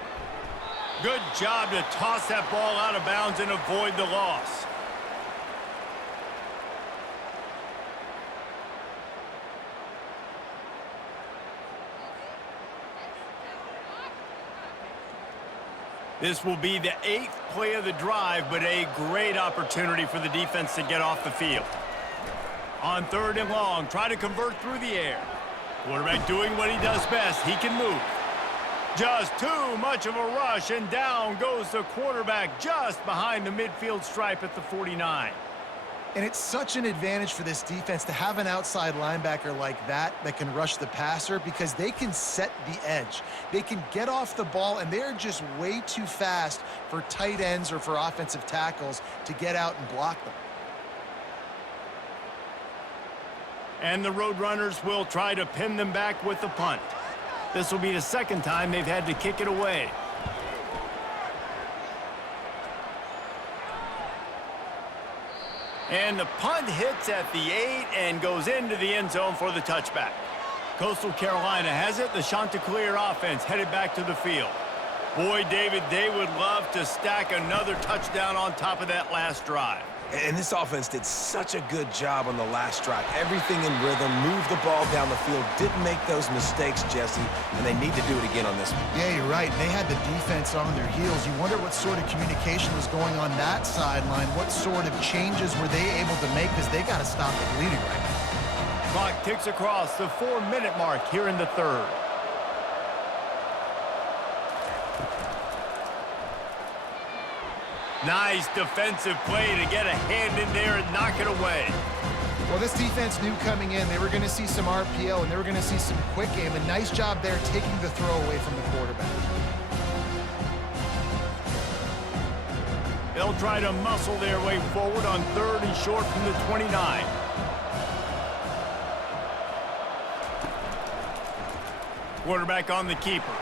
Good job to toss that ball out of bounds and avoid the loss. This will be the 8th play of the drive, but a great opportunity for the defense to get off the field. On 3rd and long, try to convert through the air. Quarterback doing what he does best. He can move. Just too much of a rush, and down goes the quarterback just behind the midfield stripe at the 49. And it's such an advantage for this defense to have an outside linebacker like that can rush the passer, because they can set the edge. They can get off the ball, and they're just way too fast for tight ends or for offensive tackles to get out and block them. And the Roadrunners will try to pin them back with the punt. This will be the 2nd time they've had to kick it away. And the punt hits at the 8 and goes into the end zone for the touchback. Coastal Carolina has it. The Chanticleer offense headed back to the field. Boy, David, they would love to stack another touchdown on top of that last drive. And this offense did such a good job on the last drive. Everything in rhythm, moved the ball down the field, didn't make those mistakes, Jesse, and they need to do it again on this one. Yeah, you're right. They had the defense on their heels. You wonder what sort of communication was going on that sideline. What sort of changes were they able to make, because they got to stop the bleeding right now. Clock ticks across the 4-minute mark here in the third. Nice defensive play to get a hand in there and knock it away. Well, this defense knew coming in they were going to see some RPO and they were going to see some quick game. A nice job there taking the throw away from the quarterback. They'll try to muscle their way forward on 3rd and short from the 29. Quarterback on the keeper.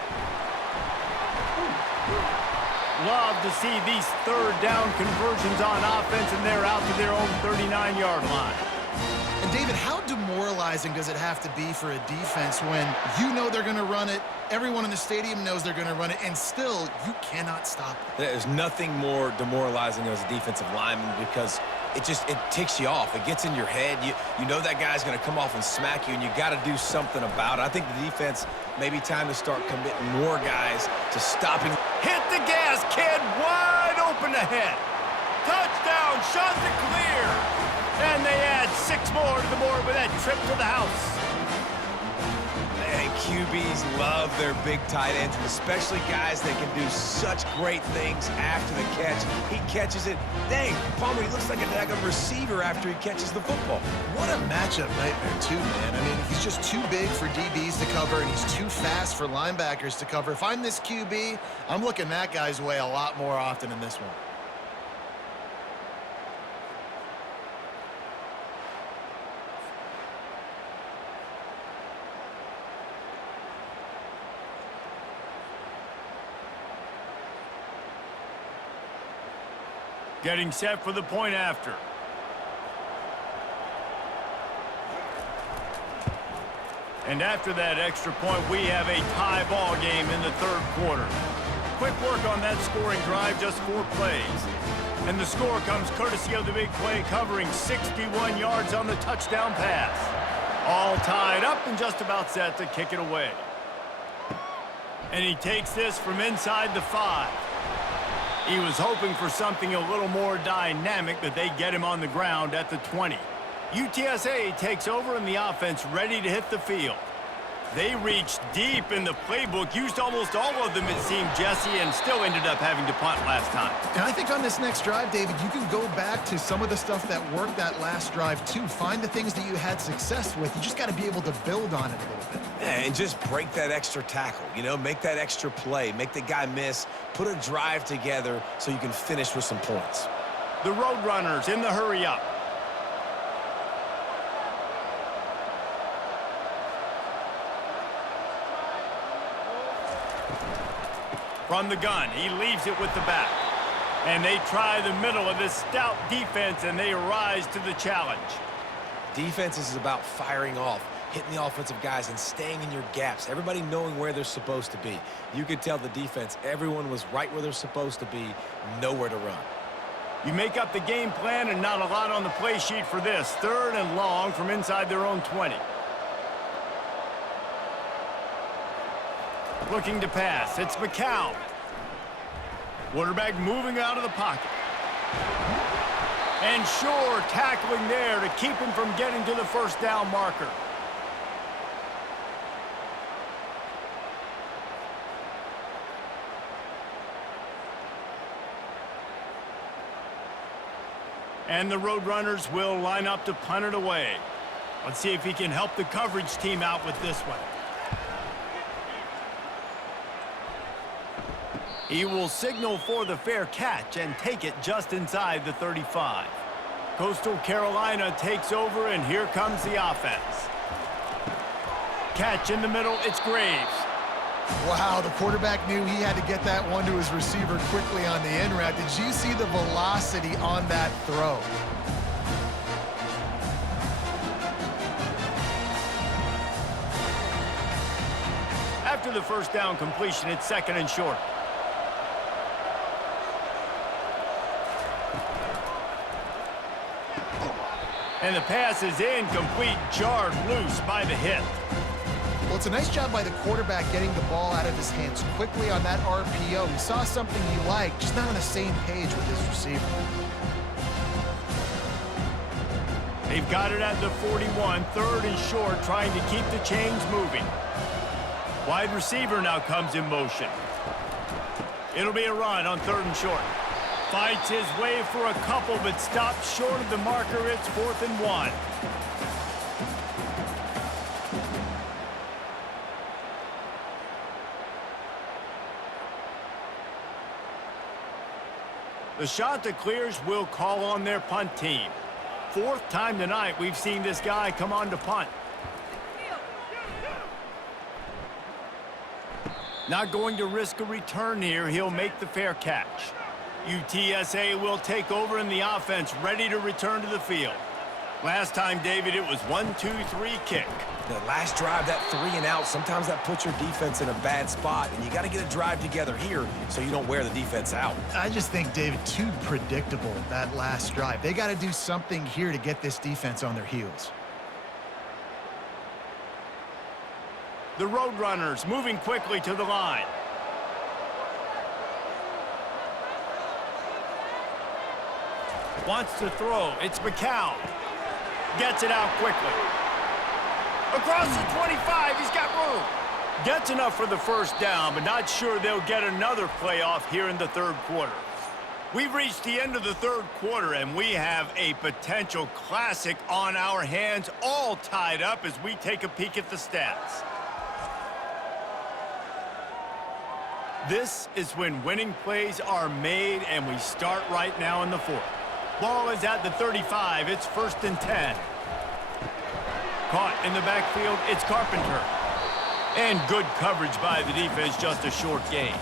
Love to see these 3rd down conversions on offense, and they're out to their own 39-yard line. And David, how demoralizing does it have to be for a defense when you know they're going to run it, everyone in the stadium knows they're going to run it, and still you cannot stop it? There's nothing more demoralizing as a defensive lineman, because it ticks you off. It gets in your head. You know that guy's going to come off and smack you, and you got to do something about it. I think the defense, maybe time to start committing more guys to stopping. Hit the gas, kid. Wide open ahead. Touchdown, Chanticleer. And they add 6 more to the board with that trip to the house. And QBs love their big tight ends, and especially guys that can do such great things after the catch. He catches it. Dang, Palmer, he looks like a daggone receiver after he catches the football. What a matchup nightmare, too, man. I mean, he's just too big for DBs to cover, and he's too fast for linebackers to cover. If I'm this QB, I'm looking that guy's way a lot more often in this one. Getting set for the point after. And after that extra point, we have a tie ball game in the 3rd quarter. Quick work on that scoring drive, just 4 plays. And the score comes courtesy of the big play, covering 61 yards on the touchdown pass. All tied up and just about set to kick it away. And he takes this from inside the 5. He was hoping for something a little more dynamic, but they get him on the ground at the 20. UTSA takes over and the offense ready to hit the field. They reached deep in the playbook, used almost all of them, it seemed, Jesse, and still ended up having to punt last time. And I think on this next drive, David, you can go back to some of the stuff that worked that last drive, too. Find the things that you had success with. You just got to be able to build on it a little bit. And just break that extra tackle, make that extra play, make the guy miss, put a drive together so you can finish with some points. The Roadrunners in the hurry up. From the gun, he leaves it with the back. And they try the middle of this stout defense, and they rise to the challenge. Defense is about firing off, hitting the offensive guys and staying in your gaps, everybody knowing where they're supposed to be. You could tell the defense, everyone was right where they're supposed to be, nowhere to run. You make up the game plan and not a lot on the play sheet for this. 3rd and long from inside their own 20. Looking to pass, it's McCown. Quarterback moving out of the pocket. And Shore tackling there to keep him from getting to the 1st down marker. And the Roadrunners will line up to punt it away. Let's see if he can help the coverage team out with this one. He will signal for the fair catch and take it just inside the 35. Coastal Carolina takes over, and here comes the offense. Catch in the middle, it's Graves. Wow, the quarterback knew he had to get that one to his receiver quickly on the in route. Did you see the velocity on that throw? After the first down completion, it's 2nd and short. And the pass is incomplete, jarred loose by the hit. Well, it's a nice job by the quarterback getting the ball out of his hands quickly on that RPO. He saw something he liked, just not on the same page with his receiver. They've got it at the 41, 3rd and short, trying to keep the chains moving. Wide receiver now comes in motion. It'll be a run on 3rd and short. Fights his way for a couple, but stops short of the marker. It's 4th and 1. The Chanticleers will call on their punt team. 4th time tonight we've seen this guy come on to punt. Not going to risk a return here. He'll make the fair catch. UTSA will take over in the offense, ready to return to the field. Last time, David, it was 1-2-3 kick. The last drive, that 3 and out, sometimes that puts your defense in a bad spot, and you got to get a drive together here so you don't wear the defense out. I just think, David, too predictable, that last drive. They got to do something here to get this defense on their heels. The Roadrunners moving quickly to the line. Wants to throw. It's McCown. Gets it out quickly. Across the 25, he's got room. Gets enough for the first down, but not sure they'll get another playoff here in the 3rd quarter. We've reached the end of the 3rd quarter, and we have a potential classic on our hands, all tied up as we take a peek at the stats. This is when winning plays are made, and we start right now in the 4th. Ball is at the 35. It's 1st and 10. Caught in the backfield, it's Carpenter. And good coverage by the defense, just a short gain.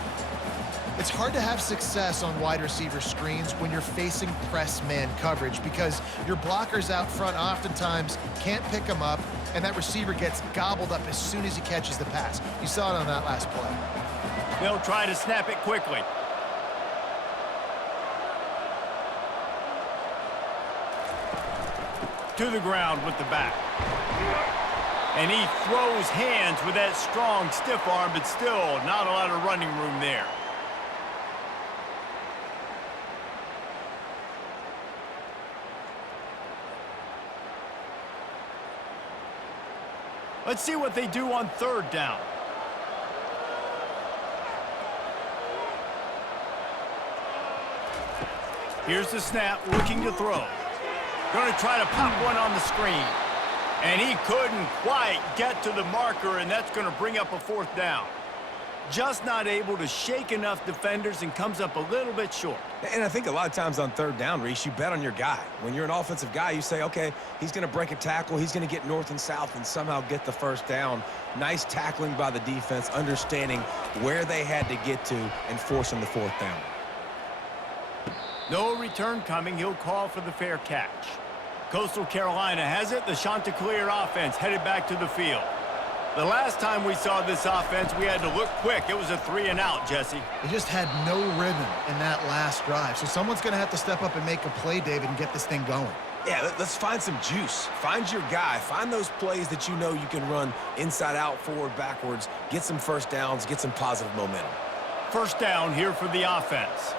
It's hard to have success on wide receiver screens when you're facing press man coverage because your blockers out front oftentimes can't pick them up, and that receiver gets gobbled up as soon as he catches the pass. You saw it on that last play. They'll try to snap it quickly. To the ground with the back. And he throws hands with that strong, stiff arm, but still not a lot of running room there. Let's see what they do on 3rd down. Here's the snap, looking to throw. Going to try to pop one on the screen. And he couldn't quite get to the marker, and that's going to bring up a 4th down. Just not able to shake enough defenders and comes up a little bit short. And I think a lot of times on 3rd down, Reese, you bet on your guy. When you're an offensive guy, you say, okay, he's going to break a tackle, he's going to get north and south and somehow get the 1st down. Nice tackling by the defense, understanding where they had to get to and forcing the 4th down. No return coming. He'll call for the fair catch. Coastal Carolina has it. The Chanticleer offense headed back to the field. The last time we saw this offense, we had to look quick. It was a 3 and out, Jesse. They just had no rhythm in that last drive. So someone's going to have to step up and make a play, David, and get this thing going. Yeah, let's find some juice. Find your guy. Find those plays that you know you can run inside out, forward, backwards. Get some 1st downs. Get some positive momentum. 1st down here for the offense.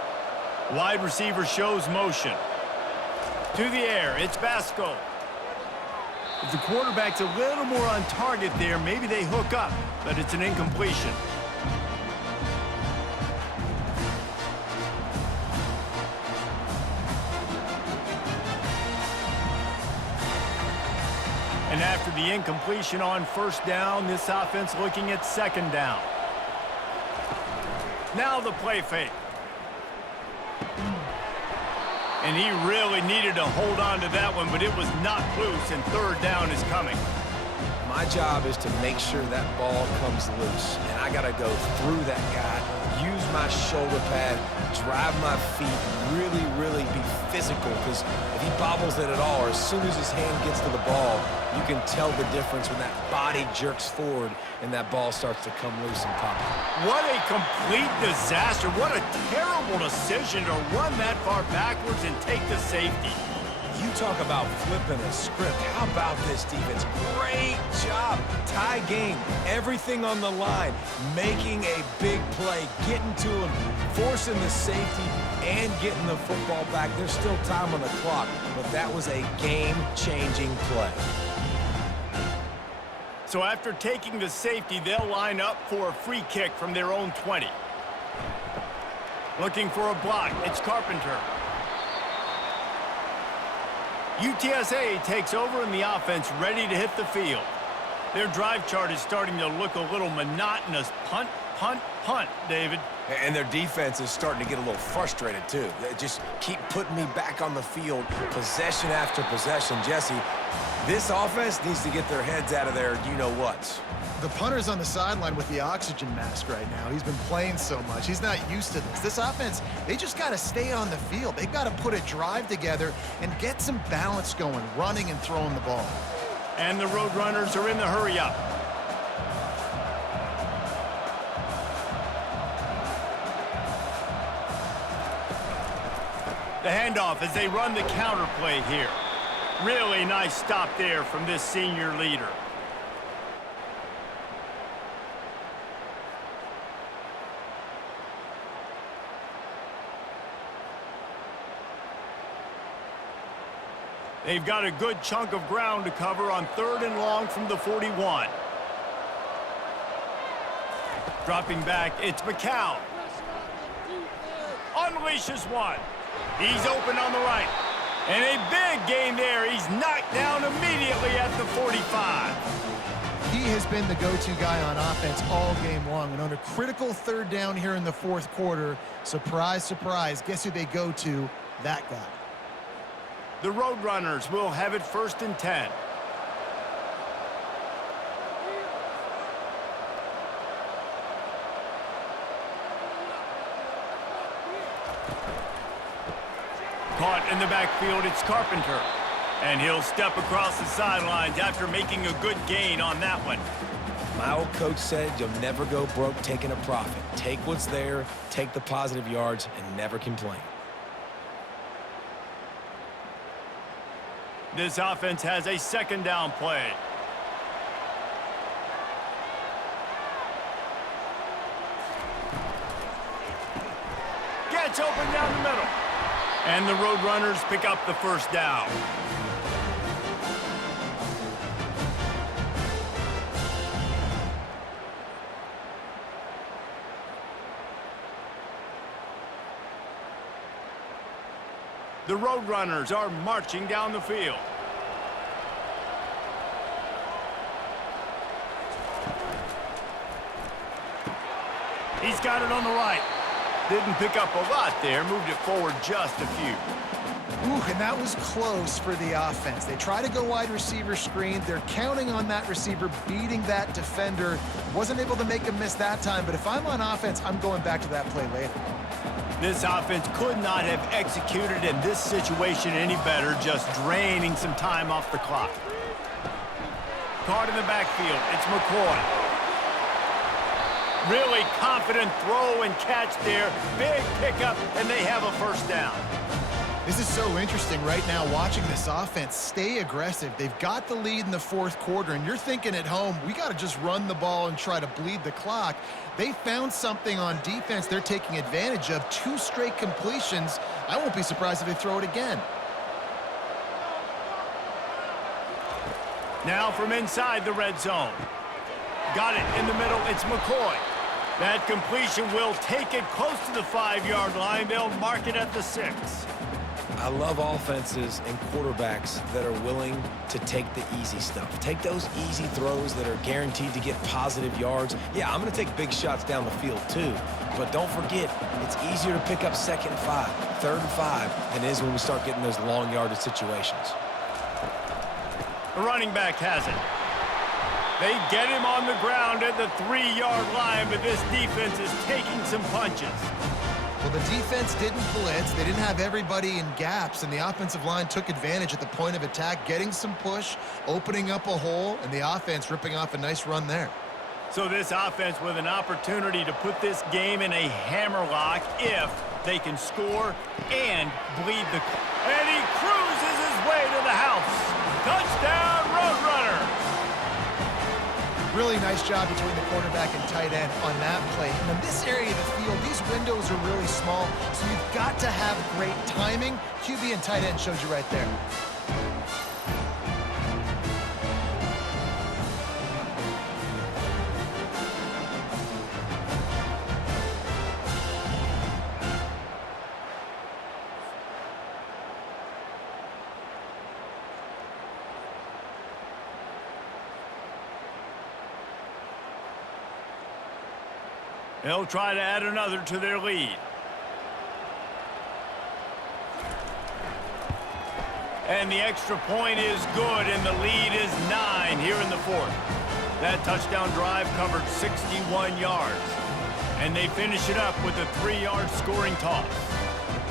Wide receiver shows motion. To the air, it's Basco. If the quarterback's a little more on target there, maybe they hook up, but it's an incompletion. And after the incompletion on 1st down, this offense looking at 2nd down. Now the play fake. And he really needed to hold on to that one, but it was knocked loose, and 3rd down is coming. My job is to make sure that ball comes loose, and I got to go through that guy, use my shoulder pad, drive my feet, really be physical, because if he bobbles it at all, or as soon as his hand gets to the ball, you can tell the difference when that body jerks forward and that ball starts to come loose and pop. What a complete disaster. What a terrible decision to run that far backwards and take the safety. You talk about flipping a script. How about this defense? Great job. Tie game. Everything on the line. Making a big play. Getting to him. Forcing the safety and getting the football back. There's still time on the clock, but that was a game-changing play. So after taking the safety, they'll line up for a free kick from their own 20. Looking for a block. It's Carpenter. UTSA takes over in the offense, ready to hit the field. Their drive chart is starting to look a little monotonous. Punt, punt, punt, David. And their defense is starting to get a little frustrated, too. They just keep putting me back on the field, possession after possession. Jesse, this offense needs to get their heads out of their you-know-whats. The punter's on the sideline with the oxygen mask right now. He's been playing so much. He's not used to this. This offense, they just got to stay on the field. They've got to put a drive together and get some balance going, running and throwing the ball. And the Roadrunners are in the hurry-up. The handoff as they run the counter play here. Really nice stop there from this senior leader. They've got a good chunk of ground to cover on 3rd and long from the 41. Dropping back, it's McCown. Unleashes one. He's open on the right. And a big gain there. He's knocked down immediately at the 45. He has been the go-to guy on offense all game long. And on a critical 3rd down here in the 4th quarter, surprise, surprise, guess who they go to? That guy. The Roadrunners will have it 1st and 10. Caught in the backfield, it's Carpenter. And he'll step across the sidelines after making a good gain on that one. My old coach said you'll never go broke taking a profit. Take what's there, take the positive yards, and never complain. This offense has a 2nd down play. Gets open down the middle. And the Roadrunners pick up the 1st down. The Roadrunners are marching down the field. He's got it on the right. Didn't pick up a lot there, moved it forward just a few. Ooh, and that was close for the offense. They try to go wide receiver screen. They're counting on that receiver beating that defender. Wasn't able to make a miss that time, but if I'm on offense, I'm going back to that play later. This offense could not have executed in this situation any better, just draining some time off the clock. Caught in the backfield, it's McCoy. Really confident throw and catch there. Big pickup, and they have a 1st down. This is so interesting right now, watching this offense stay aggressive. They've got the lead in the 4th quarter, and you're thinking at home, we got to just run the ball and try to bleed the clock. They found something on defense they're taking advantage of. 2 straight completions. I won't be surprised if they throw it again. Now from inside the red zone. Got it in the middle, it's McCoy. That completion will take it close to the 5-yard line. They'll mark it at the 6. I love offenses and quarterbacks that are willing to take the easy stuff. Take those easy throws that are guaranteed to get positive yards. Yeah, I'm going to take big shots down the field too. But don't forget, it's easier to pick up 2nd and 5, 3rd and 5 than it is when we start getting those long yardage situations. The running back has it. They get him on the ground at the 3-yard line, but this defense is taking some punches. Well, the defense didn't blitz. They didn't have everybody in gaps, and the offensive line took advantage at the point of attack, getting some push, opening up a hole, and the offense ripping off a nice run there. So this offense with an opportunity to put this game in a hammerlock if they can score and bleed the... And he cruises his way to the house. Touchdown, Roadrunners! Really nice job between the quarterback and tight end on that play. And in this area of the field, these windows are really small, so you've got to have great timing. QB and tight end showed you right there. They'll try to add another to their lead. And the extra point is good, and the lead is 9 here in the fourth. That touchdown drive covered 61 yards. And they finish it up with a 3-yard scoring toss.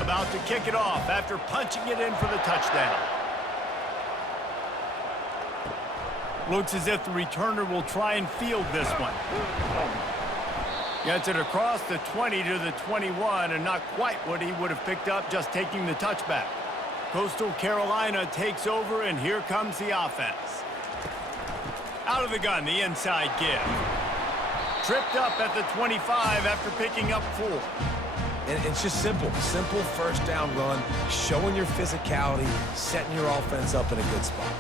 About to kick it off after punching it in for the touchdown. Looks as if the returner will try and field this one. Gets it across the 20 to the 21, and not quite what he would have picked up just taking the touchback. Coastal Carolina takes over, and here comes the offense. Out of the gun, the inside give. Tripped up at the 25 after picking up 4. And it's just simple first down run, showing your physicality, setting your offense up in a good spot.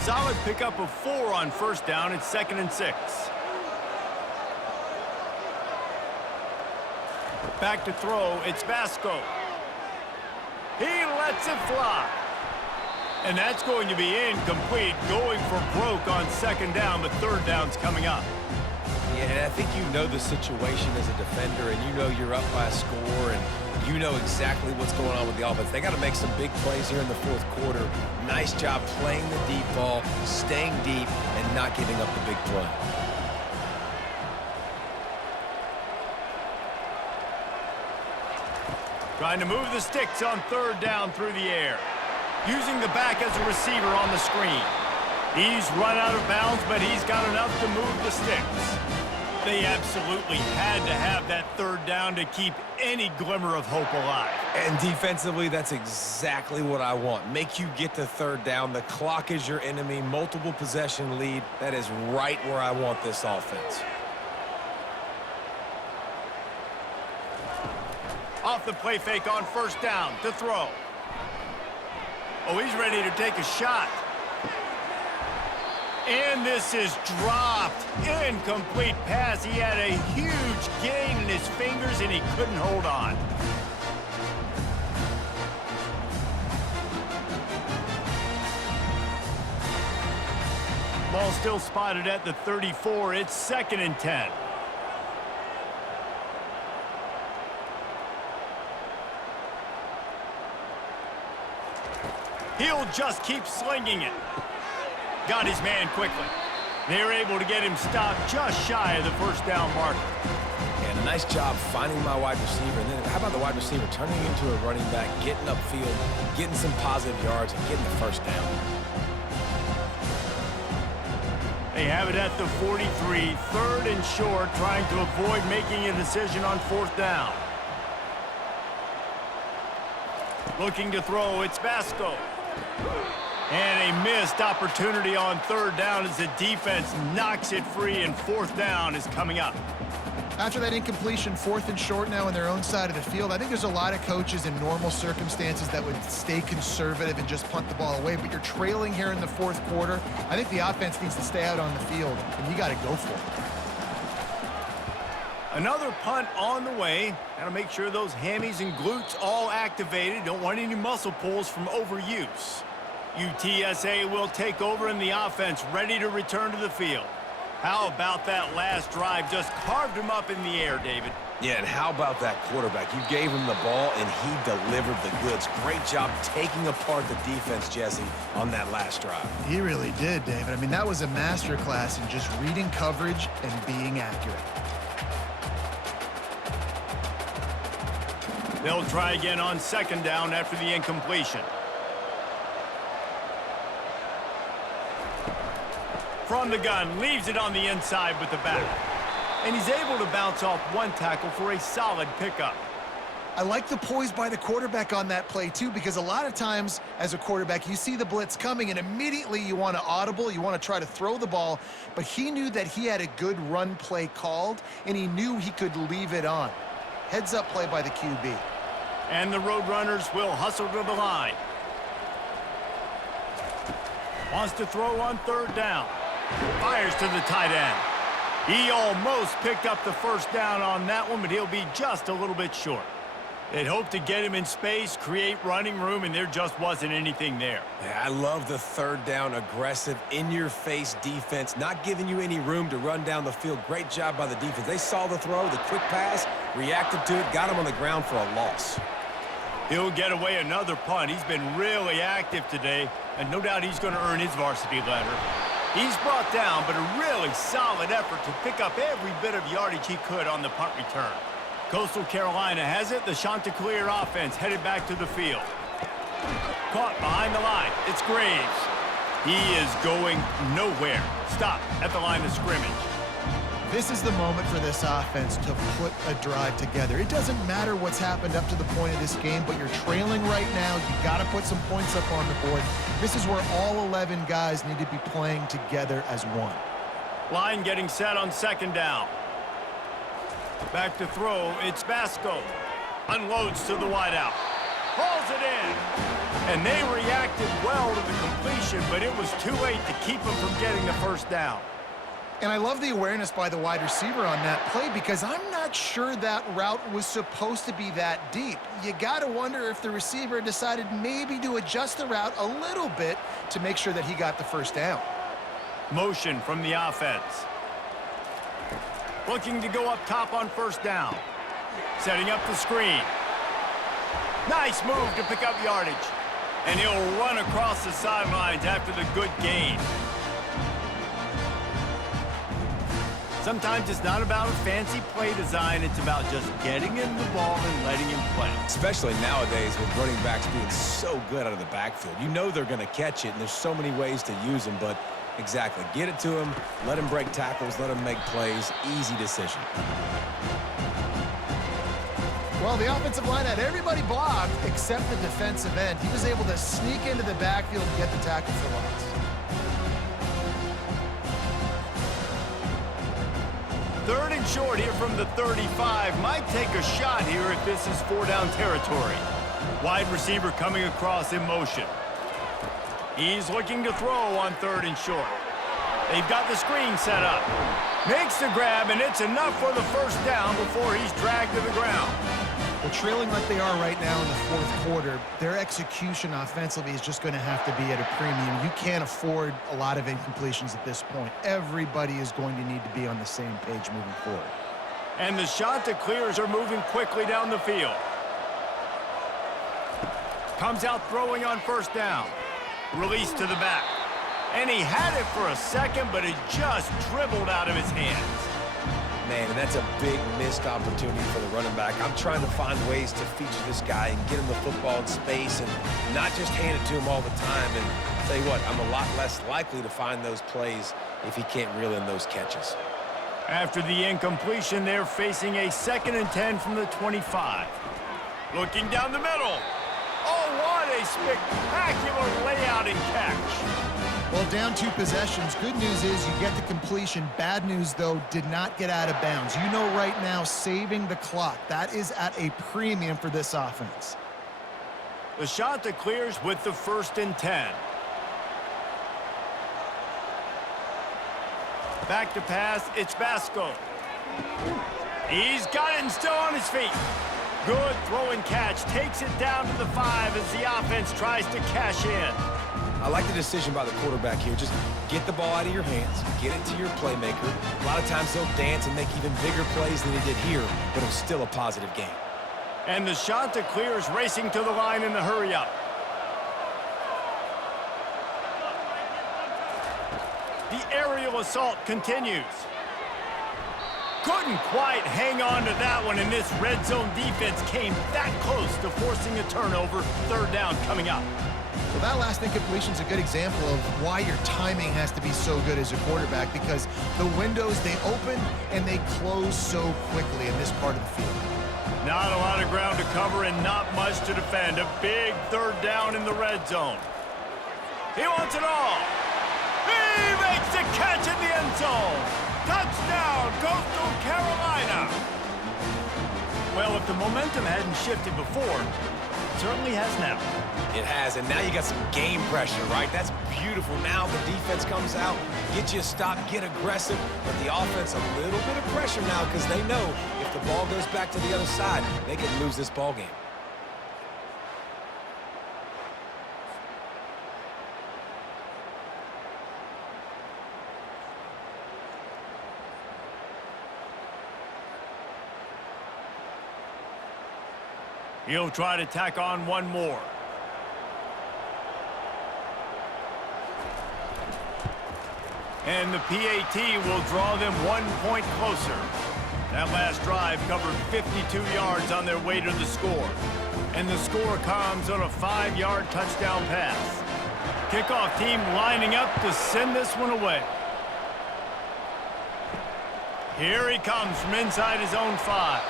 Solid pickup of 4 on first down. It's 2nd and 6. Back to throw. It's Vasco. He lets it fly. And that's going to be incomplete. Going for broke on 2nd down, but 3rd down's coming up. Yeah, and I think you know the situation as a defender, and you know you're up by a score, and you know exactly what's going on with the offense. They got to make some big plays here in the fourth quarter. Nice job playing the deep ball, staying deep, and not giving up the big play. Trying to move the sticks on 3rd down through the air. Using the back as a receiver on the screen. He's run out of bounds, but he's got enough to move the sticks. They absolutely had to have that 3rd down to keep any glimmer of hope alive. And defensively, that's exactly what I want. Make you get to 3rd down. The clock is your enemy. Multiple possession lead. That is right where I want this offense. Off the play fake on 1st down to throw. Oh, he's ready to take a shot. And this is dropped. Incomplete pass. He had a huge gain in his fingers, and he couldn't hold on. Ball still spotted at the 34. It's 2nd and 10. He'll just keep slinging it. Got his man quickly. They're able to get him stopped just shy of the 1st down marker. And a nice job finding my wide receiver. And then how about the wide receiver turning into a running back, getting upfield, getting some positive yards, and getting the 1st down. They have it at the 43, 3rd and short, trying to avoid making a decision on 4th down. Looking to throw, it's Vasco. And a missed opportunity on 3rd down as the defense knocks it free, and 4th down is coming up. After that incompletion, 4th and short now on their own side of the field, I think there's a lot of coaches in normal circumstances that would stay conservative and just punt the ball away, but you're trailing here in the 4th quarter. I think the offense needs to stay out on the field, and you got to go for it. Another punt on the way. Got to make sure those hammies and glutes all activated. Don't want any muscle pulls from overuse. UTSA will take over in the offense, ready to return to the field. How about that last drive? Just carved him up in the air, David. Yeah, and how about that quarterback? You gave him the ball, and he delivered the goods. Great job taking apart the defense, Jesse, on that last drive. He really did, David. I mean, that was a masterclass in just reading coverage and being accurate. They'll try again on second down after the incompletion. From the gun, leaves it on the inside with the back. And he's able to bounce off one tackle for a solid pickup. I like the poise by the quarterback on that play, too, because a lot of times as a quarterback, you see the blitz coming, and immediately you want to audible, you want to try to throw the ball, but he knew that he had a good run play called, and he knew he could leave it on. Heads-up play by the QB. And the Roadrunners will hustle to the line. Wants to throw on third down. Fires to the tight end. He almost picked up the first down on that one, but he'll be just a little bit short. They'd hope to get him in space, create running room, and there just wasn't anything there. Yeah, I love the third down, aggressive, in-your-face defense, not giving you any room to run down the field. Great job by the defense. They saw the throw, the quick pass, reacted to it, got him on the ground for a loss. He'll get away another punt. He's been really active today, and no doubt he's going to earn his varsity letter. He's brought down, but a really solid effort to pick up every bit of yardage he could on the punt return. Coastal Carolina has it. The Chanticleer offense headed back to the field. Caught behind the line. It's Graves. He is going nowhere. Stop at the line of scrimmage. This is the moment for this offense to put a drive together. It doesn't matter what's happened up to the point of this game, but you're trailing right now. You got to put some points up on the board. This is where all 11 guys need to be playing together as one. Line getting set on second down. Back to throw. It's Vasco. Unloads to the wideout. Hauls it in. And they reacted well to the completion, but it was too late to keep him from getting the first down. And I love the awareness by the wide receiver on that play because I'm not sure that route was supposed to be that deep. You got to wonder if the receiver decided maybe to adjust the route a little bit to make sure that he got the first down. Motion from the offense. Looking to go up top on first down. Setting up the screen. Nice move to pick up yardage. And he'll run across the sidelines after the good gain. Sometimes it's not about a fancy play design. It's about just getting him the ball and letting him play. Especially nowadays with running backs being so good out of the backfield. You know they're going to catch it, and there's so many ways to use them, but exactly. Get it to him, let him break tackles, let him make plays. Easy decision. Well, the offensive line had everybody blocked except the defensive end. He was able to sneak into the backfield and get the tackle for loss. Third and short here from the 35. Might take a shot here if this is four-down territory. Wide receiver coming across in motion. He's looking to throw on third and short. They've got the screen set up. Makes the grab, and it's enough for the first down before he's dragged to the ground. Well, trailing like they are right now in the fourth quarter, their execution offensively is just going to have to be at a premium. You can't afford a lot of incompletions at this point. Everybody is going to need to be on the same page moving forward. And the Chanticleers are moving quickly down the field. Comes out throwing on first down. Release to the back. And he had it for a second, but it just dribbled out of his hands. Man, and that's a big missed opportunity for the running back. I'm trying to find ways to feature this guy and get him the football in space and not just hand it to him all the time. And tell you what, I'm a lot less likely to find those plays if he can't reel in those catches. After the incompletion, they're facing a 2nd and 10 from the 25. Looking down the middle. Oh, what a spectacular layout and catch. Well, down 2 possessions. Good news is you get the completion. Bad news, though, did not get out of bounds. You know right now, saving the clock. That is at a premium for this offense. The Chanticleers with the 1st and 10. Back to pass, it's Vasco. He's got it and still on his feet. Good throw and catch. Takes it down to the 5 as the offense tries to cash in. I like the decision by the quarterback here. Just get the ball out of your hands, get it to your playmaker. A lot of times they'll dance and make even bigger plays than they did here, but it was still a positive game. And the shot to clear is racing to the line in the hurry-up. The aerial assault continues. Couldn't quite hang on to that one, and this red zone defense came that close to forcing a turnover. Third down coming up. Well, that last incompletion is a good example of why your timing has to be so good as a quarterback, because the windows, they open and they close so quickly in this part of the field. Not a lot of ground to cover and not much to defend. A big third down in the red zone. He wants it all. He makes the catch in the end zone. Touchdown, Coastal Carolina. Well, if the momentum hadn't shifted before, it certainly has now. It has, and now you got some game pressure, right? That's beautiful. Now the defense comes out, get you a stop, get aggressive, but the offense a little bit of pressure now because they know if the ball goes back to the other side, they can lose this ball game. He'll try to tack on one more. And the PAT will draw them 1 point closer. That last drive covered 52 yards on their way to the score. And the score comes on a 5-yard touchdown pass. Kickoff team lining up to send this one away. Here he comes from inside his own 5.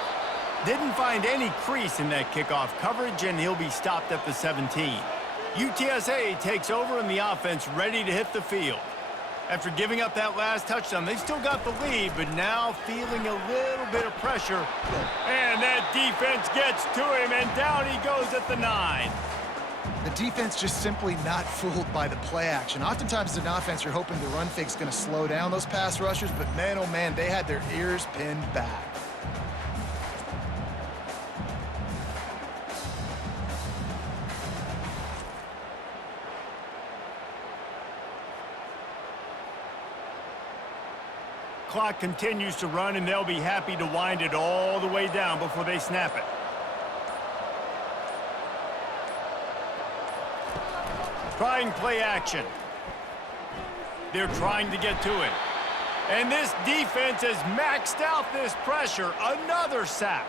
Didn't find any crease in that kickoff coverage, and he'll be stopped at the 17. UTSA takes over in the offense, ready to hit the field. After giving up that last touchdown, they've still got the lead, but now feeling a little bit of pressure. And that defense gets to him, and down he goes at the 9. The defense just simply not fooled by the play action. Oftentimes as an offense, you're hoping the run fake's going to slow down those pass rushers, but man, oh man, they had their ears pinned back. Clock continues to run, and they'll be happy to wind it all the way down before they snap it. Trying play action. They're trying to get to it. And this defense has maxed out this pressure. Another sack.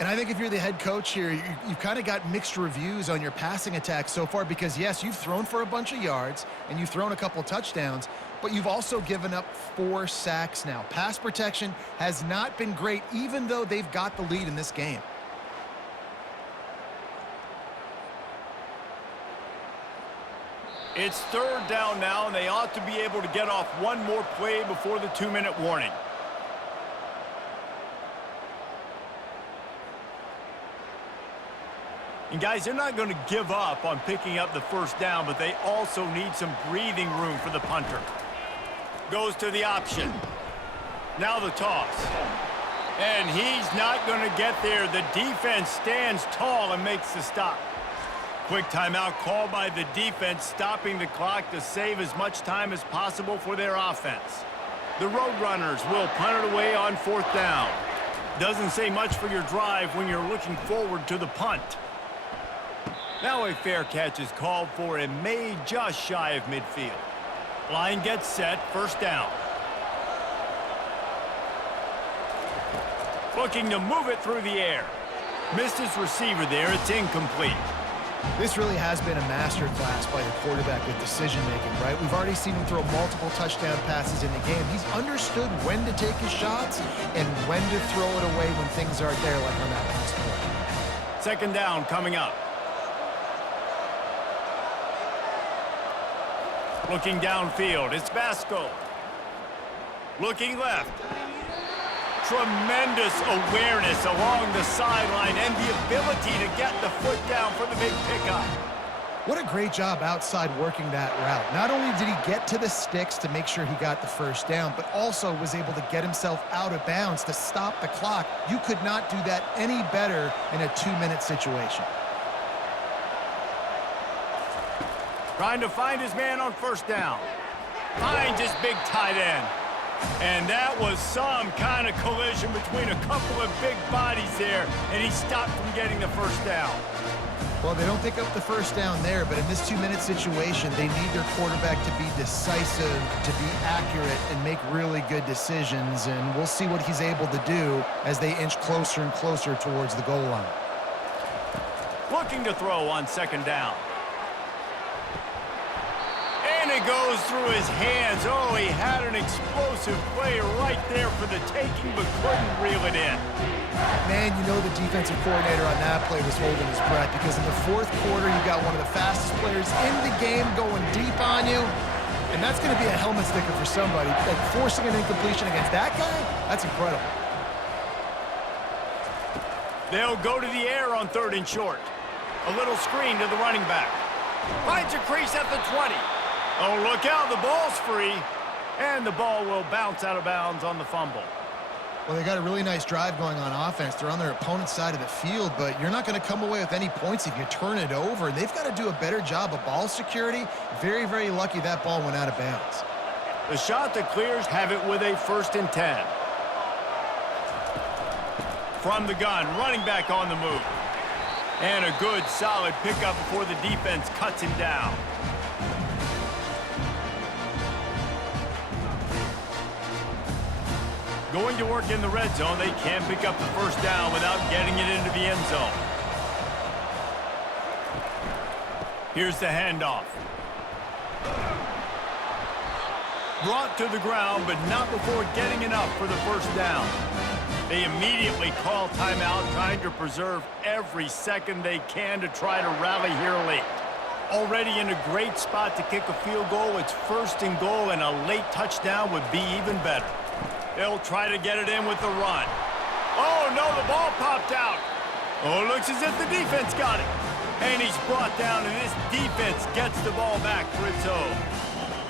And I think if you're the head coach here, you've kind of got mixed reviews on your passing attack so far because, yes, you've thrown for a bunch of yards and you've thrown a couple touchdowns, but you've also given up 4 sacks now. Pass protection has not been great, even though they've got the lead in this game. It's third down now, and they ought to be able to get off one more play before the 2-minute warning. And guys, they're not going to give up on picking up the first down, but they also need some breathing room for the punter. Goes to the option. Now the toss. And he's not going to get there. The defense stands tall and makes the stop. Quick timeout called by the defense, stopping the clock to save as much time as possible for their offense. The Roadrunners will punt it away on 4th down. Doesn't say much for your drive when you're looking forward to the punt. Now a fair catch is called for and made just shy of midfield. Line gets set, first down. Looking to move it through the air. Missed his receiver there, it's incomplete. This really has been a masterclass by the quarterback with decision-making, right? We've already seen him throw multiple touchdown passes in the game. He's understood when to take his shots and when to throw it away when things aren't there, like on that last play. Second down coming up. Looking downfield, it's Vasco. Looking left. Tremendous awareness along the sideline and the ability to get the foot down for the big pickup. What a great job outside working that route. Not only did he get to the sticks to make sure he got the first down, but also was able to get himself out of bounds to stop the clock. You could not do that any better in a 2-minute situation. Trying to find his man on first down. Finds his big tight end. And that was some kind of collision between a couple of big bodies there, and he stopped from getting the first down. Well, they don't pick up the first down there, but in this 2-minute situation, they need their quarterback to be decisive, to be accurate, and make really good decisions, and we'll see what he's able to do as they inch closer and closer towards the goal line. Looking to throw on second down. And it goes through his hands. Oh, he had an explosive play right there for the taking, but couldn't reel it in. Man, you know the defensive coordinator on that play was holding his breath, because in the fourth quarter, you got one of the fastest players in the game going deep on you, and that's going to be a helmet sticker for somebody. Like, forcing an incompletion against that guy, that's incredible. They'll go to the air on 3rd and short. A little screen to the running back. Finds a crease at the 20. Oh, look out, the ball's free. And the ball will bounce out of bounds on the fumble. Well, they got a really nice drive going on offense. They're on their opponent's side of the field, but you're not going to come away with any points if you turn it over. They've got to do a better job of ball security. Very, very lucky that ball went out of bounds. The shot that clears have it with a 1st and 10. From the gun, running back on the move. And a good, solid pickup before the defense cuts him down. Going to work in the red zone. They can't pick up the first down without getting it into the end zone. Here's the handoff. Brought to the ground, but not before getting enough for the first down. They immediately call timeout, trying to preserve every second they can to try to rally here late. Already in a great spot to kick a field goal. It's 1st and goal, and a late touchdown would be even better. They'll try to get it in with the run. Oh, no, the ball popped out. Oh, looks as if the defense got it. And he's brought down, and this defense gets the ball back for its own.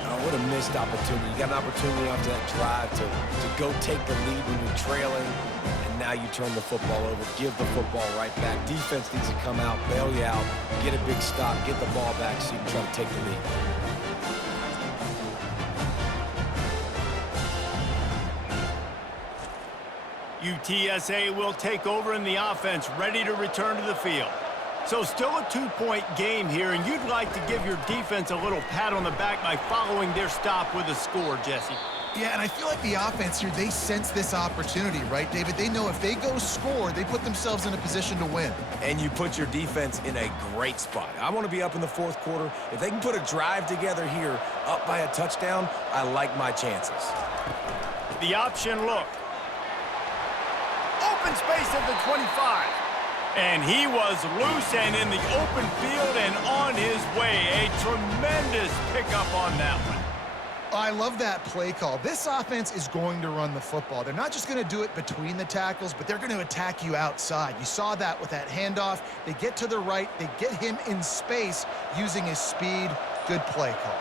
Oh, what a missed opportunity. You got an opportunity after that drive to go take the lead when you're trailing, and now you turn the football over, give the football right back. Defense needs to come out, bail you out, get a big stop, get the ball back so you can try to take the lead. UTSA will take over in the offense, ready to return to the field. So still a 2-point game here, and you'd like to give your defense a little pat on the back by following their stop with a score, Jesse. Yeah, and I feel like the offense here, they sense this opportunity, right, David? They know if they go score, they put themselves in a position to win. And you put your defense in a great spot. I want to be up in the fourth quarter. If they can put a drive together here, up by a touchdown, I like my chances. The option look. Open space at the 25. And he was loose and in the open field and on his way. A tremendous pickup on that one. I love that play call. This offense is going to run the football. They're not just going to do it between the tackles, but they're going to attack you outside. You saw that with that handoff. They get to the right. They get him in space using his speed. Good play call.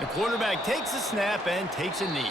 The quarterback takes a snap and takes a knee.